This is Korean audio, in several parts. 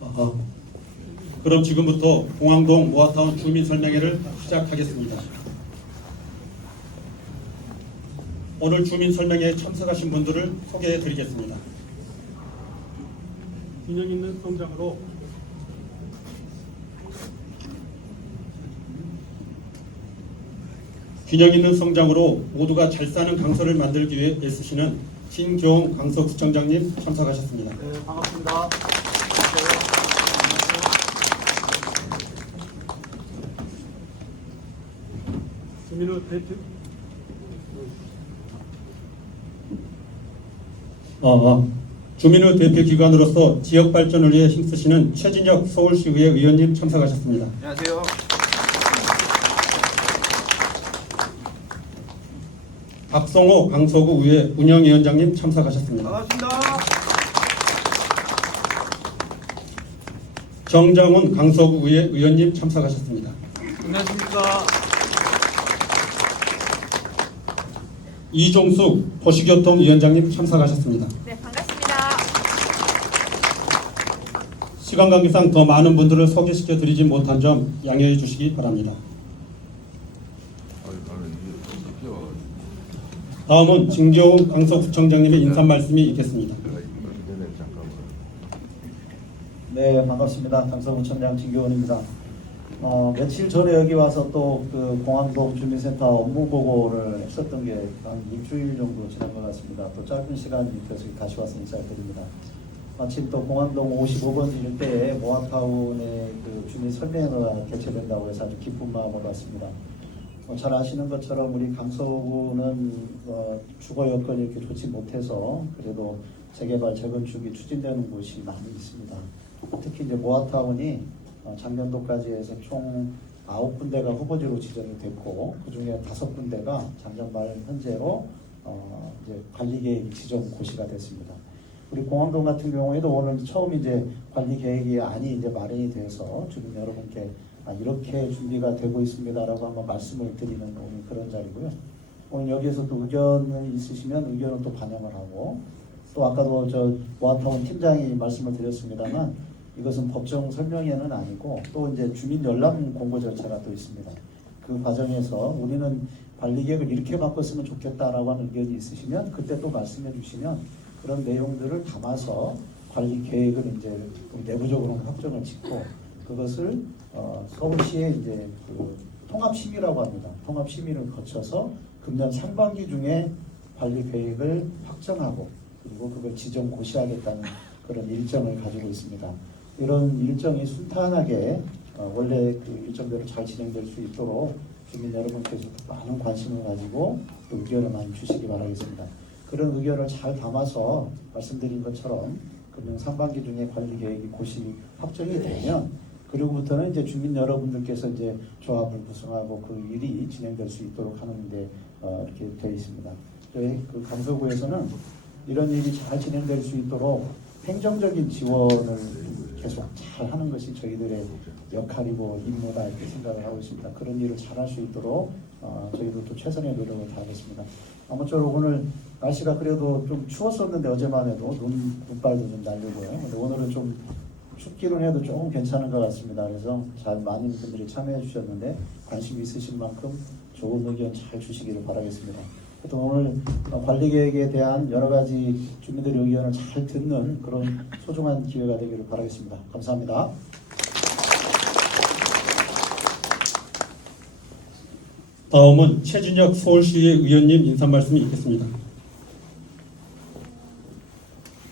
아하. 그럼 지금부터 공항동 모아타운 주민 설명회를 시작하겠습니다. 오늘 주민 설명회에 참석하신 분들을 소개해 드리겠습니다. 균형 있는 성장으로 모두가 잘 사는 강서를 만들기 위해 애쓰시는 신교홍 강서구청장님 참석하셨습니다. 네, 반갑습니다. 주민의 대표 주민의 대표 기관으로서 지역 발전을 위해 힘쓰시는 최진혁 서울시의회 의원님 참석하셨습니다. 안녕하세요. 박성호 강서구 의회 운영위원장님 참석하셨습니다. 반갑습니다. 정장훈 강서구 의회 의원님 참석하셨습니다. 안녕하십니까. 이종숙 도시교통위원장님 참석하셨습니다. 네, 반갑습니다. 시간 관계상 더 많은 분들을 소개시켜 드리지 못한 점 양해해 주시기 바랍니다. 다음은 진교훈 강서구청장님의 인사 말씀이 있겠습니다. 네, 반갑습니다. 강서구청장 진교훈입니다. 며칠 전에 여기 와서 또 그 공항동 주민센터 업무 보고를 했었던 게 한 일주일 정도 지난 것 같습니다. 또 짧은 시간이 돼서 다시 와서 인사드립니다. 마침 또 공항동 55번지 일대에 모아타운의 그 주민 설명회가 개최된다고 해서 아주 기쁜 마음으로 왔습니다. 잘 아시는 것처럼 우리 강서구는 주거 여건이 이렇게 좋지 못해서 그래도 재개발, 재건축이 추진되는 곳이 많이 있습니다. 특히 이제 모아타운이 작년도까지 해서 총 9군데가 후보지로 지정이 됐고 그 중에 5군데가 작년 말 현재로 이제 관리계획 지정 고시가 됐습니다. 우리 공항동 같은 경우에도 오늘 처음 이제 관리계획이 안이 이제 마련이 돼서 주민 여러분께 이렇게 준비가 되고 있습니다라고 한번 말씀을 드리는 오늘 그런 자리고요. 오늘 여기에서 또 의견이 있으시면 의견을 또 반영을 하고 또 아까도 저 모아타운 팀장이 말씀을 드렸습니다만 이것은 법정 설명회는 아니고 또 이제 주민 열람 공고 절차가 또 있습니다. 그 과정에서 우리는 관리계획을 이렇게 바꿨으면 좋겠다라고 하는 의견이 있으시면 그때 또 말씀해 주시면 그런 내용들을 담아서 관리계획을 이제 내부적으로 확정을 짓고 그것을 서울시에 이제 그 통합심의라고 합니다. 통합심의를 거쳐서 금년 상반기 중에 관리계획을 확정하고 그리고 그걸 지정 고시하겠다는 그런 일정을 가지고 있습니다. 이런 일정이 순탄하게 원래 그 일정대로 잘 진행될 수 있도록 주민 여러분께서 많은 관심을 가지고 또 의견을 많이 주시기 바라겠습니다. 그런 의견을 잘 담아서 말씀드린 것처럼 금년 상반기 중에 관리계획이 고시 확정이 되면 그리고부터는 이제 주민 여러분들께서 이제 조합을 구성하고 그 일이 진행될 수 있도록 하는데 이렇게 되어 있습니다. 저희 그 강서구에서는 이런 일이 잘 진행될 수 있도록 행정적인 지원을 계속 잘 하는 것이 저희들의 역할이고 임무다 이렇게 생각을 하고 있습니다. 그런 일을 잘 할 수 있도록 저희도 또 최선의 노력을 다하겠습니다. 아무쪼록 오늘 날씨가 그래도 좀 추웠었는데 어제만 해도 눈발도 좀 날리고요. 근데 오늘은 좀 춥기는 해도 조금 괜찮은 것 같습니다. 그래서 잘 많은 분들이 참여해 주셨는데 관심 있으신 만큼 좋은 의견 잘 주시기를 바라겠습니다. 또 오늘 관리계획에 대한 여러 가지 주민들의 의견을 잘 듣는 그런 소중한 기회가 되기를 바라겠습니다. 감사합니다. 다음은 최진혁 서울시의 의원님 인사 말씀이 있겠습니다.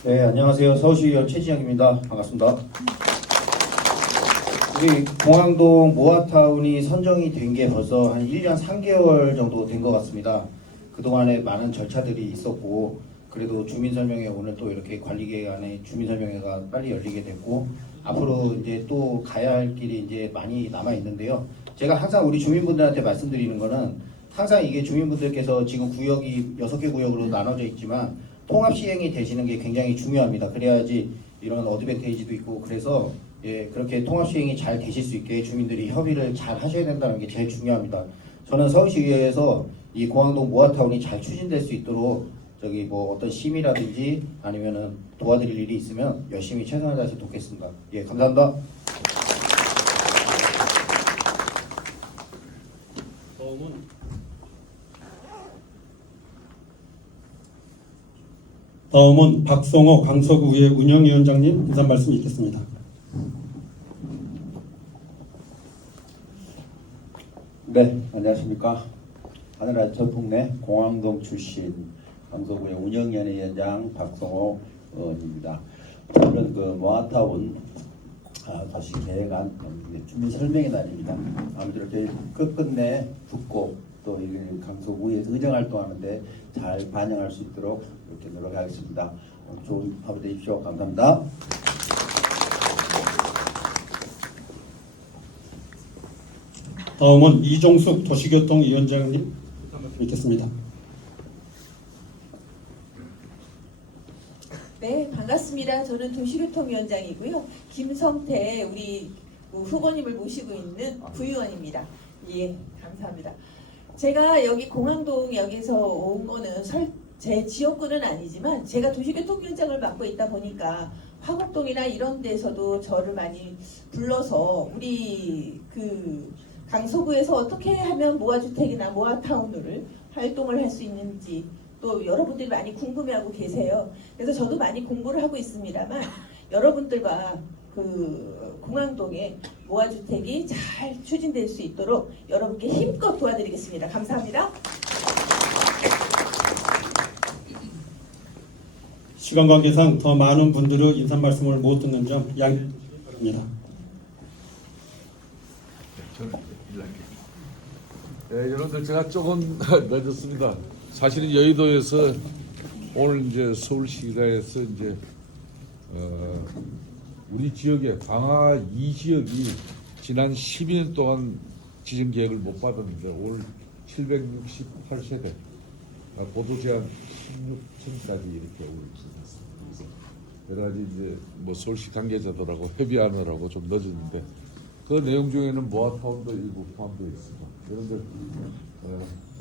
네, 안녕하세요. 서울시의원 최진혁입니다. 반갑습니다. 우리 공항동 모아타운이 선정이 된 게 벌써 한 1년 3개월 정도 된 것 같습니다. 그동안에 많은 절차들이 있었고 그래도 주민설명회 오늘 또 이렇게 관리계획 안에 주민설명회가 빨리 열리게 됐고 앞으로 이제 또 가야 할 길이 이제 많이 남아 있는데요. 제가 항상 우리 주민분들한테 말씀드리는 거는 항상 이게 주민분들께서 지금 구역이 6개 구역으로 나눠져 있지만 통합 시행이 되시는 게 굉장히 중요합니다. 그래야지 이런 어드밴테이지도 있고 그래서 그렇게 통합 시행이 잘 되실 수 있게 주민들이 협의를 잘 하셔야 된다는 게 제일 중요합니다. 저는 서울시의회에서 이 공항동 모아타운이 잘 추진될 수 있도록 저기 뭐 어떤 심의라든지 아니면은 도와드릴 일이 있으면 열심히 최선을 다해서 돕겠습니다. 예, 감사합니다. 다음은 박성호 강서구의 운영위원장님 인사 말씀 있겠습니다. 네, 안녕하십니까. 하늘아 전북내 공항동 출신 강서구의 운영위원장 박성호 의원입니다. 오늘은 그 모아타운 도시 계획안 주민 설명회 날입니다. 아무쪼 이렇게 끝끝내 듣고 또 강서구에서 의정 활동하는데 잘 반영할 수 있도록 이렇게 노력하겠습니다. 좋은 하루 되십시오. 감사합니다. 다음은 이종숙 도시교통위원장님 인사 말씀 있겠습니다. 네, 반갑습니다. 저는 도시교통위원장이고요. 김성태 우리 후보님을 모시고 있는 부의원입니다. 예, 감사합니다. 제가 여기 공항동 여기서 온 거는 제 지역구는 아니지만 제가 도시교통위원장을 맡고 있다 보니까 화곡동이나 이런 데서도 저를 많이 불러서 우리 강서구에서 어떻게 하면 모아주택이나 모아타운을 활동을 할 수 있는지 또 여러분들이 많이 궁금해하고 계세요. 그래서 저도 많이 공부를 하고 있습니다만 여러분들과 공항동의 모아주택이 잘 추진될 수 있도록 여러분께 힘껏 도와드리겠습니다. 감사합니다. 시간 관계상 더 많은 분들의 인사 말씀을 못 듣는 점 양해해 주시기 바랍니다. 네, 여러분들 제가 조금 늦었습니다. 사실은 여의도에서 오늘 이제 서울시가에서 이제 우리 지역에 광화 2지역이 지난 12년 동안 지정 계획을 못 받았는데 오늘 768세대 보도 제한 16층까지 이렇게 오늘 기록했습니다. 여러 가지 이제 뭐 서울시 관계자들하고 협의하느라고 좀 늦었는데 그 내용 중에는 모아타운도 일부 포함되어 있습니다. 여러분들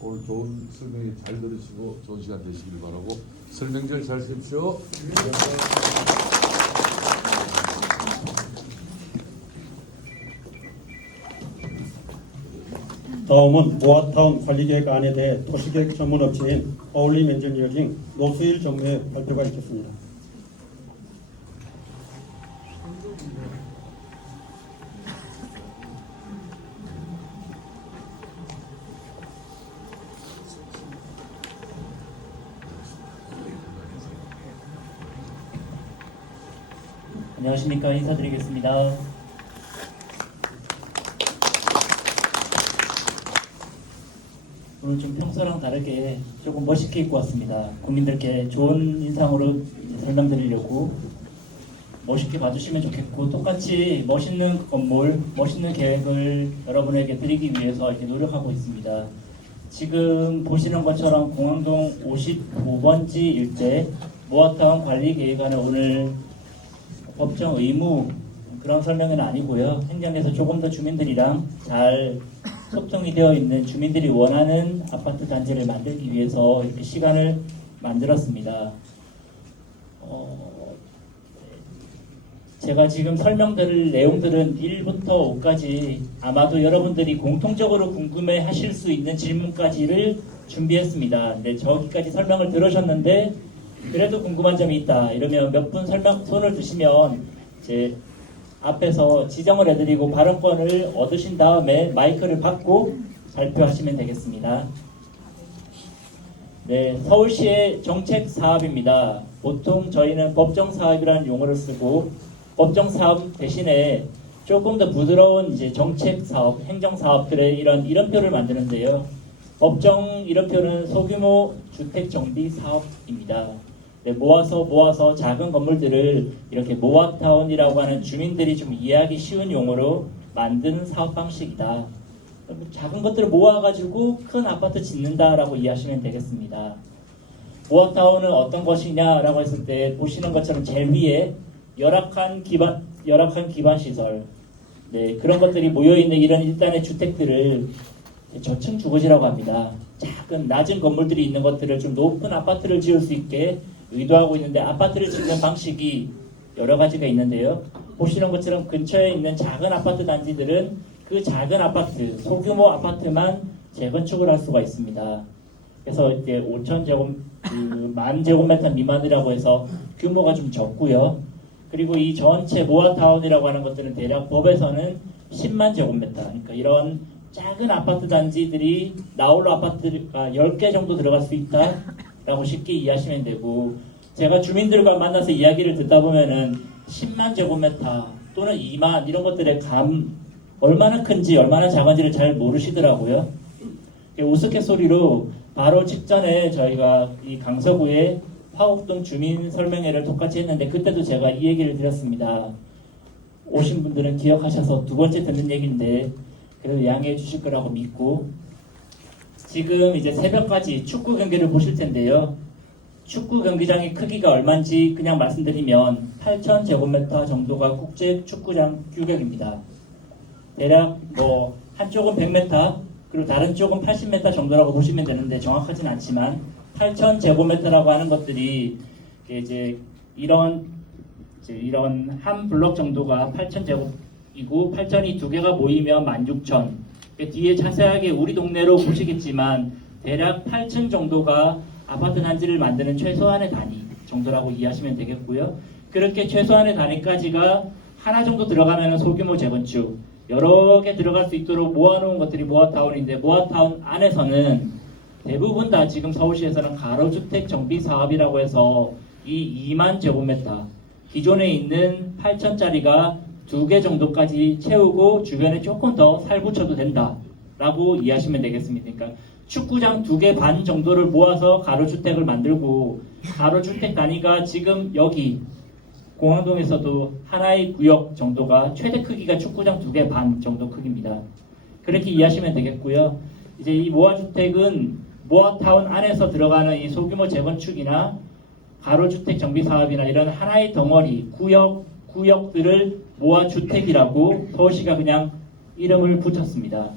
오늘 좋은 설명이 잘 들으시고 좋은 시간 되시길 바라고 설명절 잘 쓰십시오. 다음은 모아타운 관리계획안에 대해 도시계획 전문업체인 어울림 엔지니어링 노수일 정무의 발표가 있겠습니다. 안녕하십니까. 인사드리겠습니다. 오늘 좀 평소랑 다르게 조금 멋있게 입고 왔습니다. 국민들께 좋은 인상으로 설명드리려고 멋있게 봐주시면 좋겠고 똑같이 멋있는 건물, 멋있는 계획을 여러분에게 드리기 위해서 이렇게 노력하고 있습니다. 지금 보시는 것처럼 공항동 55번지 일대 모아타운 관리계획안을 오늘 법정 의무 그런 설명은 아니고요. 행정에서 조금 더 주민들이랑 잘 소통이 되어 있는 주민들이 원하는 아파트 단지를 만들기 위해서 이렇게 시간을 만들었습니다. 제가 지금 설명드릴 내용들은 1부터 5까지 아마도 여러분들이 공통적으로 궁금해 하실 수 있는 질문까지를 준비했습니다. 근데 저기까지 설명을 들으셨는데 그래도 궁금한 점이 있다 이러면 몇 분 손을 드시면 제 앞에서 지정을 해드리고 발언권을 얻으신 다음에 마이크를 받고 발표하시면 되겠습니다. 네, 서울시의 정책 사업입니다. 보통 저희는 법정 사업이라는 용어를 쓰고 법정 사업 대신에 조금 더 부드러운 이제 정책 사업, 행정 사업들의 이런 이름표를 만드는데요. 법정 이름표는 소규모 주택 정비 사업입니다. 네, 모아서 작은 건물들을 이렇게 모아타운이라고 하는 주민들이 좀 이해하기 쉬운 용어로 만든 사업 방식이다. 작은 것들을 모아가지고 큰 아파트 짓는다라고 이해하시면 되겠습니다. 모아타운은 어떤 것이냐라고 했을 때 보시는 것처럼 제일 위에 열악한 기반 시설, 네, 그런 것들이 모여 있는 이런 일단의 주택들을 저층 주거지라고 합니다. 작은 낮은 건물들이 있는 것들을 좀 높은 아파트를 지을 수 있게 의도하고 있는데 아파트를 짓는 방식이 여러 가지가 있는데요. 보시는 것처럼 근처에 있는 작은 아파트 단지들은 그 작은 아파트, 소규모 아파트만 재건축을 할 수가 있습니다. 그래서 이제 5,000제곱, 10,000제곱미터 미만이라고 해서 규모가 좀 적고요. 그리고 이 전체 모아타운이라고 하는 것들은 대략 법에서는 10만 제곱미터, 그러니까 이런 작은 아파트 단지들이 나홀로 아파트가 10개 정도 들어갈 수 있다라고 쉽게 이해하시면 되고, 제가 주민들과 만나서 이야기를 듣다 보면은 10만 제곱미터 또는 2만 이런 것들의 얼마나 큰지 얼마나 작은지를 잘 모르시더라고요. 우스갯소리로 바로 직전에 저희가 이 강서구에 화곡동 주민 설명회를 똑같이 했는데 그때도 제가 이 얘기를 드렸습니다. 오신 분들은 기억하셔서 두 번째 듣는 얘기인데 그래도 양해해 주실 거라고 믿고, 지금 이제 새벽까지 축구 경기를 보실 텐데요. 축구 경기장의 크기가 얼마인지 그냥 말씀드리면 8,000제곱미터 정도가 국제 축구장 규격입니다. 대략 뭐 한쪽은 100m 그리고 다른 쪽은 80m 정도라고 보시면 되는데 정확하진 않지만 8,000제곱미터라고 하는 것들이 이제 이런 한 블럭 정도가 8,000제곱이고 8,000이 두 개가 모이면 16,000. 뒤에 자세하게 우리 동네로 보시겠지만 대략 8층 정도가 아파트 단지를 만드는 최소한의 단위 정도라고 이해하시면 되겠고요. 그렇게 최소한의 단위까지가 하나 정도 들어가면 소규모 재건축, 여러 개 들어갈 수 있도록 모아놓은 것들이 모아타운인데, 모아타운 안에서는 대부분 다 지금 서울시에서는 가로주택 정비 사업이라고 해서 이 2만 제곱미터 기존에 있는 8,000짜리가 2개 정도까지 채우고 주변에 조금 더 살붙여도 된다라고 이해하시면 되겠습니다. 그러니까 축구장 2개 반 정도를 모아서 가로주택을 만들고, 가로주택 단위가 지금 여기 공항동에서도 하나의 구역 정도가 최대 크기가 축구장 2개 반 정도 크기입니다. 그렇게 이해하시면 되겠고요. 이제 이 모아주택은 모아타운 안에서 들어가는 이 소규모 재건축이나 가로주택 정비 사업이나 이런 하나의 덩어리 구역들을 모아주택이라고 서울시가 그냥 이름을 붙였습니다.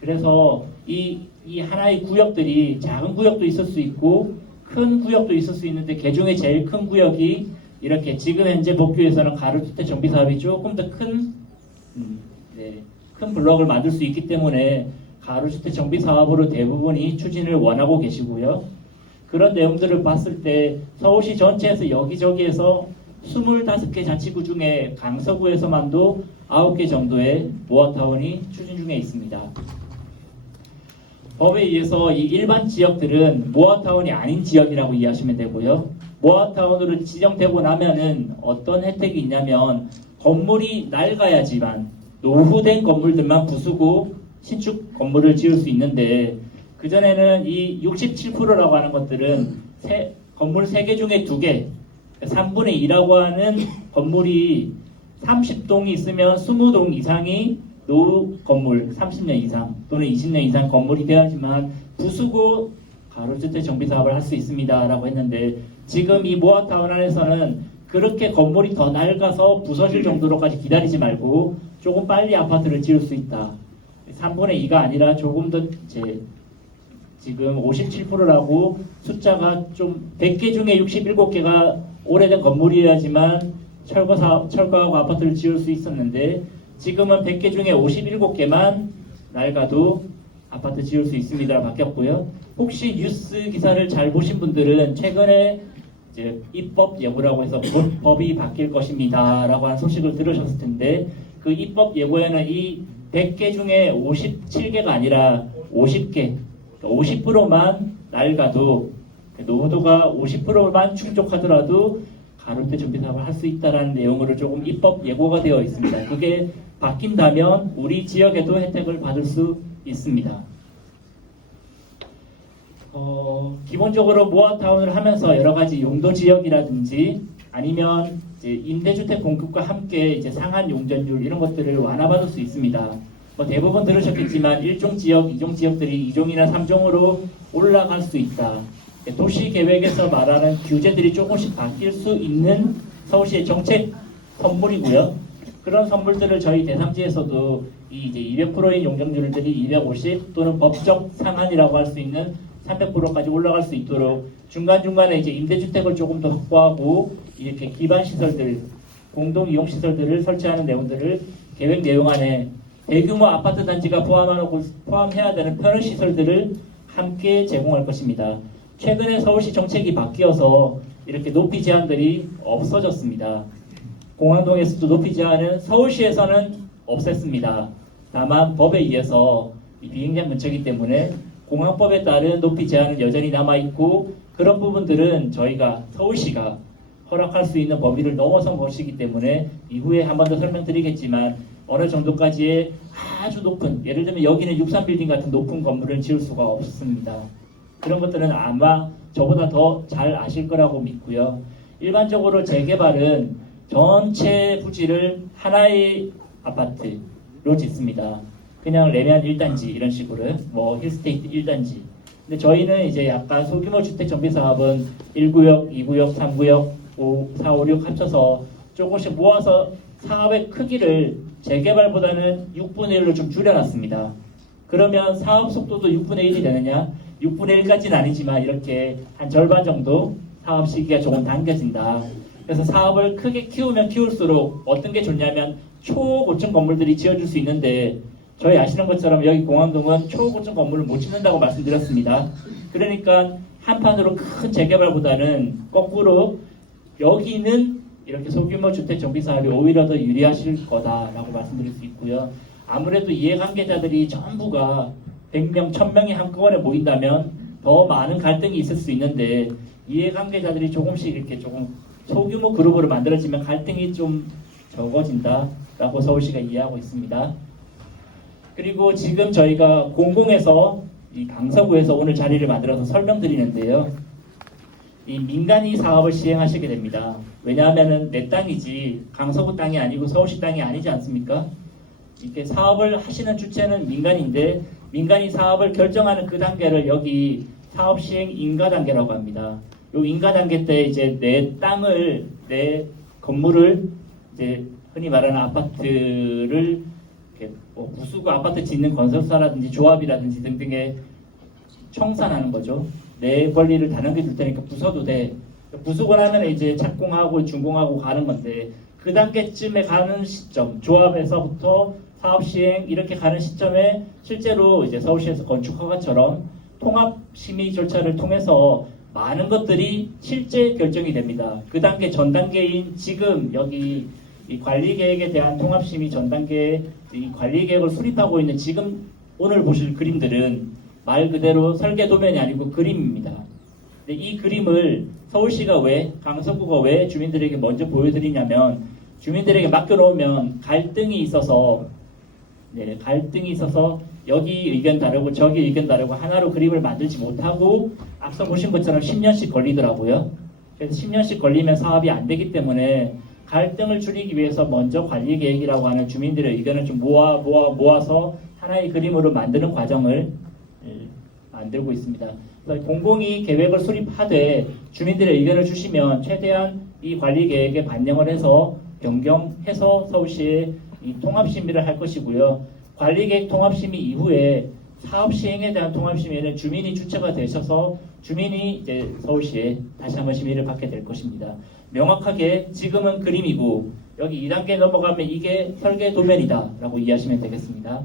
그래서 이 하나의 구역들이 작은 구역도 있을 수 있고 큰 구역도 있을 수 있는데, 그 중에 제일 큰 구역이 이렇게 지금 현재 복규에서는 가로주택 정비 사업이 조금 더 큰 블럭을 만들 수 있기 때문에 가로주택 정비 사업으로 대부분이 추진을 원하고 계시고요. 그런 내용들을 봤을 때 서울시 전체에서 여기저기에서 25개 자치구 중에 강서구에서만도 9개 정도의 모아타운이 추진 중에 있습니다. 법에 의해서 이 일반 지역들은 모아타운이 아닌 지역이라고 이해하시면 되고요. 모아타운으로 지정되고 나면은 어떤 혜택이 있냐면, 건물이 낡아야지만 노후된 건물들만 부수고 신축 건물을 지을 수 있는데, 그전에는 이 67%라고 하는 것들은 건물 3개 중에 2개, 3분의 2라고 하는 건물이 30동이 있으면 20동 이상이 노후 건물, 30년 이상 또는 20년 이상 건물이 되어야지만 부수고 가로주택 정비 사업을 할 수 있습니다 라고 했는데, 지금 이 모아타운 안에서는 그렇게 건물이 더 낡아서 부서질 정도로까지 기다리지 말고 조금 빨리 아파트를 지을 수 있다. 3분의 2가 아니라 조금 더 지금 57%라고 숫자가 좀 100개 중에 67개가 오래된 건물이어야지만 철거하고 아파트를 지을 수 있었는데, 지금은 100개 중에 57개만 낡아도 아파트 지을 수 있습니다 바뀌었고요. 혹시 뉴스 기사를 잘 보신 분들은 최근에 이제 입법 예고라고 해서 곧 법이 바뀔 것입니다 라고 하는 소식을 들으셨을 텐데, 그 입법 예고에는 이 100개 중에 57개가 아니라 50개, 50%만 낡아도, 노후도가 50%만 충족하더라도 가로주택 정비 사업을 할 수 있다는 내용으로 조금 입법 예고가 되어 있습니다. 그게 바뀐다면 우리 지역에도 혜택을 받을 수 있습니다. 기본적으로 모아타운을 하면서 여러 가지 용도 지역이라든지 아니면 이제 임대주택 공급과 함께 이제 상한 용적률 이런 것들을 완화받을 수 있습니다. 대부분 들으셨겠지만 1종 지역, 2종 지역들이 2종이나 3종으로 올라갈 수 있다. 도시 계획에서 말하는 규제들이 조금씩 바뀔 수 있는 서울시의 정책 선물이고요. 그런 선물들을 저희 대상지에서도 이 이제 200%인 용적률들이 250 또는 법적 상한이라고 할 수 있는 300%까지 올라갈 수 있도록 중간중간에 이제 임대주택을 조금 더 확보하고 이렇게 기반 시설들, 공동 이용 시설들을 설치하는 내용들을 계획 내용 안에 대규모 아파트 단지가 포함해야 되는 편의 시설들을 함께 제공할 것입니다. 최근에 서울시 정책이 바뀌어서 이렇게 높이 제한들이 없어졌습니다. 공항동에서도 높이 제한은 서울시에서는 없앴습니다. 다만 법에 의해서 이 비행장 근처이기 때문에 공항법에 따른 높이 제한은 여전히 남아있고 그런 부분들은 저희가 서울시가 허락할 수 있는 범위를 넘어선 것이기 때문에 이후에 한 번 더 설명드리겠지만 어느 정도까지의 아주 높은, 예를 들면 여기는 63빌딩 같은 높은 건물을 지을 수가 없습니다. 그런 것들은 아마 저보다 더 잘 아실 거라고 믿고요. 일반적으로 재개발은 전체 부지를 하나의 아파트로 짓습니다. 그냥 레미안 1단지 이런 식으로 뭐 힐스테이트 1단지. 근데 저희는 이제 약간 소규모 주택 정비 사업은 1구역, 2구역, 3구역, 5, 4, 5, 6 합쳐서 조금씩 모아서 사업의 크기를 재개발보다는 6분의 1로 좀 줄여놨습니다. 그러면 사업 속도도 6분의 1이 되느냐? 6분의 1까지는 아니지만 이렇게 한 절반 정도 사업 시기가 조금 당겨진다. 그래서 사업을 크게 키우면 키울수록 어떤 게 좋냐면 초고층 건물들이 지어줄 수 있는데 저희 아시는 것처럼 여기 공항동은 초고층 건물을 못 짓는다고 말씀드렸습니다. 그러니까 한판으로 큰 재개발보다는 거꾸로 여기는 이렇게 소규모 주택 정비 사업이 오히려 더 유리하실 거다라고 말씀드릴 수 있고요. 아무래도 이해관계자들이 전부가 100명, 1000명이 한꺼번에 모인다면 더 많은 갈등이 있을 수 있는데 이해관계자들이 조금씩 이렇게 조금 소규모 그룹으로 만들어지면 갈등이 좀 적어진다라고 서울시가 이해하고 있습니다. 그리고 지금 저희가 공공에서 이 강서구에서 오늘 자리를 만들어서 설명드리는데요. 이 민간이 사업을 시행하시게 됩니다. 왜냐하면은 내 땅이지 강서구 땅이 아니고 서울시 땅이 아니지 않습니까? 이렇게 사업을 하시는 주체는 민간인데 민간이 사업을 결정하는 그 단계를 여기 사업 시행 인가 단계라고 합니다. 요 인가 단계 때 이제 내 땅을 내 건물을 이제 흔히 말하는 아파트를 이렇게 뭐 부수고 아파트 짓는 건설사라든지 조합이라든지 등등에 청산하는 거죠. 내 권리를 다 넘겨줄 테니까 부숴도 돼. 부수고 나면 이제 착공하고 준공하고 가는 건데 그 단계쯤에 가는 시점, 조합에서부터 사업 시행 이렇게 가는 시점에 실제로 이제 서울시에서 건축 허가처럼 통합 심의 절차를 통해서 많은 것들이 실제 결정이 됩니다. 그 단계 전 단계인 지금 여기 이 관리 계획에 대한 통합 심의 전 단계 이 관리 계획을 수립하고 있는 지금 오늘 보실 그림들은 말 그대로 설계 도면이 아니고 그림입니다. 근데 이 그림을 서울시가 왜, 강서구가 왜 주민들에게 먼저 보여드리냐면 주민들에게 맡겨놓으면 갈등이 있어서 여기 의견 다르고 저기 의견 다르고 하나로 그림을 만들지 못하고 앞서 보신 것처럼 10년씩 걸리더라고요. 그래서 10년씩 걸리면 사업이 안 되기 때문에 갈등을 줄이기 위해서 먼저 관리 계획이라고 하는 주민들의 의견을 좀 모아서 하나의 그림으로 만드는 과정을 만들고 있습니다. 그래서 공공이 계획을 수립하되 주민들의 의견을 주시면 최대한 이 관리 계획에 반영을 해서 변경해서 서울시에 이 통합심의를 할 것이고요. 관리계획 통합심의 이후에 사업 시행에 대한 통합심의는 주민이 주체가 되셔서 주민이 이제 서울시에 다시 한번 심의를 받게 될 것입니다. 명확하게 지금은 그림이고 여기 2단계 넘어가면 이게 설계 도면이다 라고 이해하시면 되겠습니다.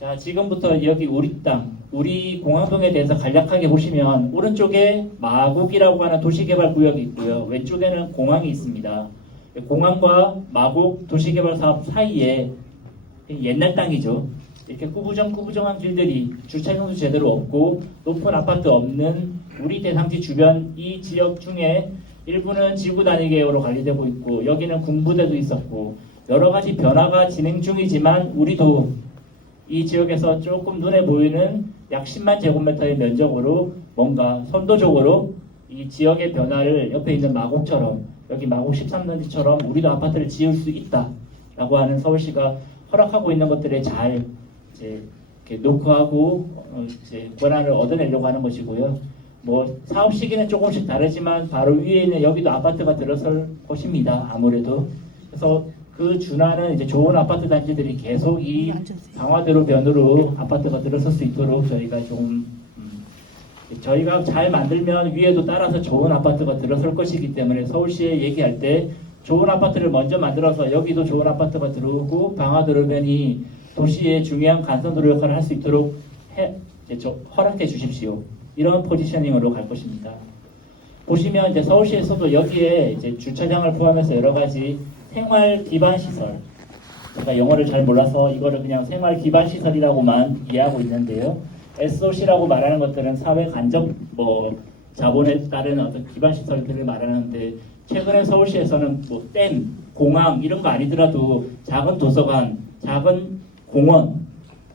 자, 지금부터 여기 우리 땅, 우리 공항동에 대해서 간략하게 보시면 오른쪽에 마곡이라고 하는 도시개발구역이 있고요. 왼쪽에는 공항이 있습니다. 공항과 마곡 도시개발 사업 사이에 옛날 땅이죠. 이렇게 꾸부정한 길들이 주차장도 제대로 없고 높은 아파트 없는 우리 대상지 주변 이 지역 중에 일부는 지구 단위 계획으로 관리되고 있고 여기는 군부대도 있었고 여러 가지 변화가 진행 중이지만 우리도 이 지역에서 조금 눈에 보이는 약 10만 제곱미터의 면적으로 뭔가 선도적으로 이 지역의 변화를 옆에 있는 마곡처럼 여기 마곡 13단지처럼 우리도 아파트를 지을 수 있다라고 하는 서울시가 허락하고 있는 것들에 잘 이제 이렇게 노크하고 이제 권한을 얻어내려고 하는 것이고요. 뭐 사업 시기는 조금씩 다르지만 바로 위에 있는 여기도 아파트가 들어설 것입니다. 아무래도 그래서 그 준하는 이제 좋은 아파트 단지들이 계속 이 방화대로변으로 아파트가 들어설 수 있도록 저희가 좀 저희가 잘 만들면 위에도 따라서 좋은 아파트가 들어설 것이기 때문에 서울시에 얘기할 때 좋은 아파트를 먼저 만들어서 여기도 좋은 아파트가 들어오고 방화대로변이 도시의 중요한 간선도로 역할을 할 수 있도록 허락해 주십시오. 이런 포지셔닝으로 갈 것입니다. 보시면 이제 서울시에서도 여기에 이제 주차장을 포함해서 여러 가지 생활 기반 시설, 제가 영어를 잘 몰라서 이거를 그냥 생활 기반 시설이라고만 이해하고 있는데요. SOC라고 말하는 것들은 사회 간접 자본에 따른 어떤 기반 시설들을 말하는데 최근에 서울시에서는 댐, 공항 이런 거 아니더라도 작은 도서관, 작은 공원,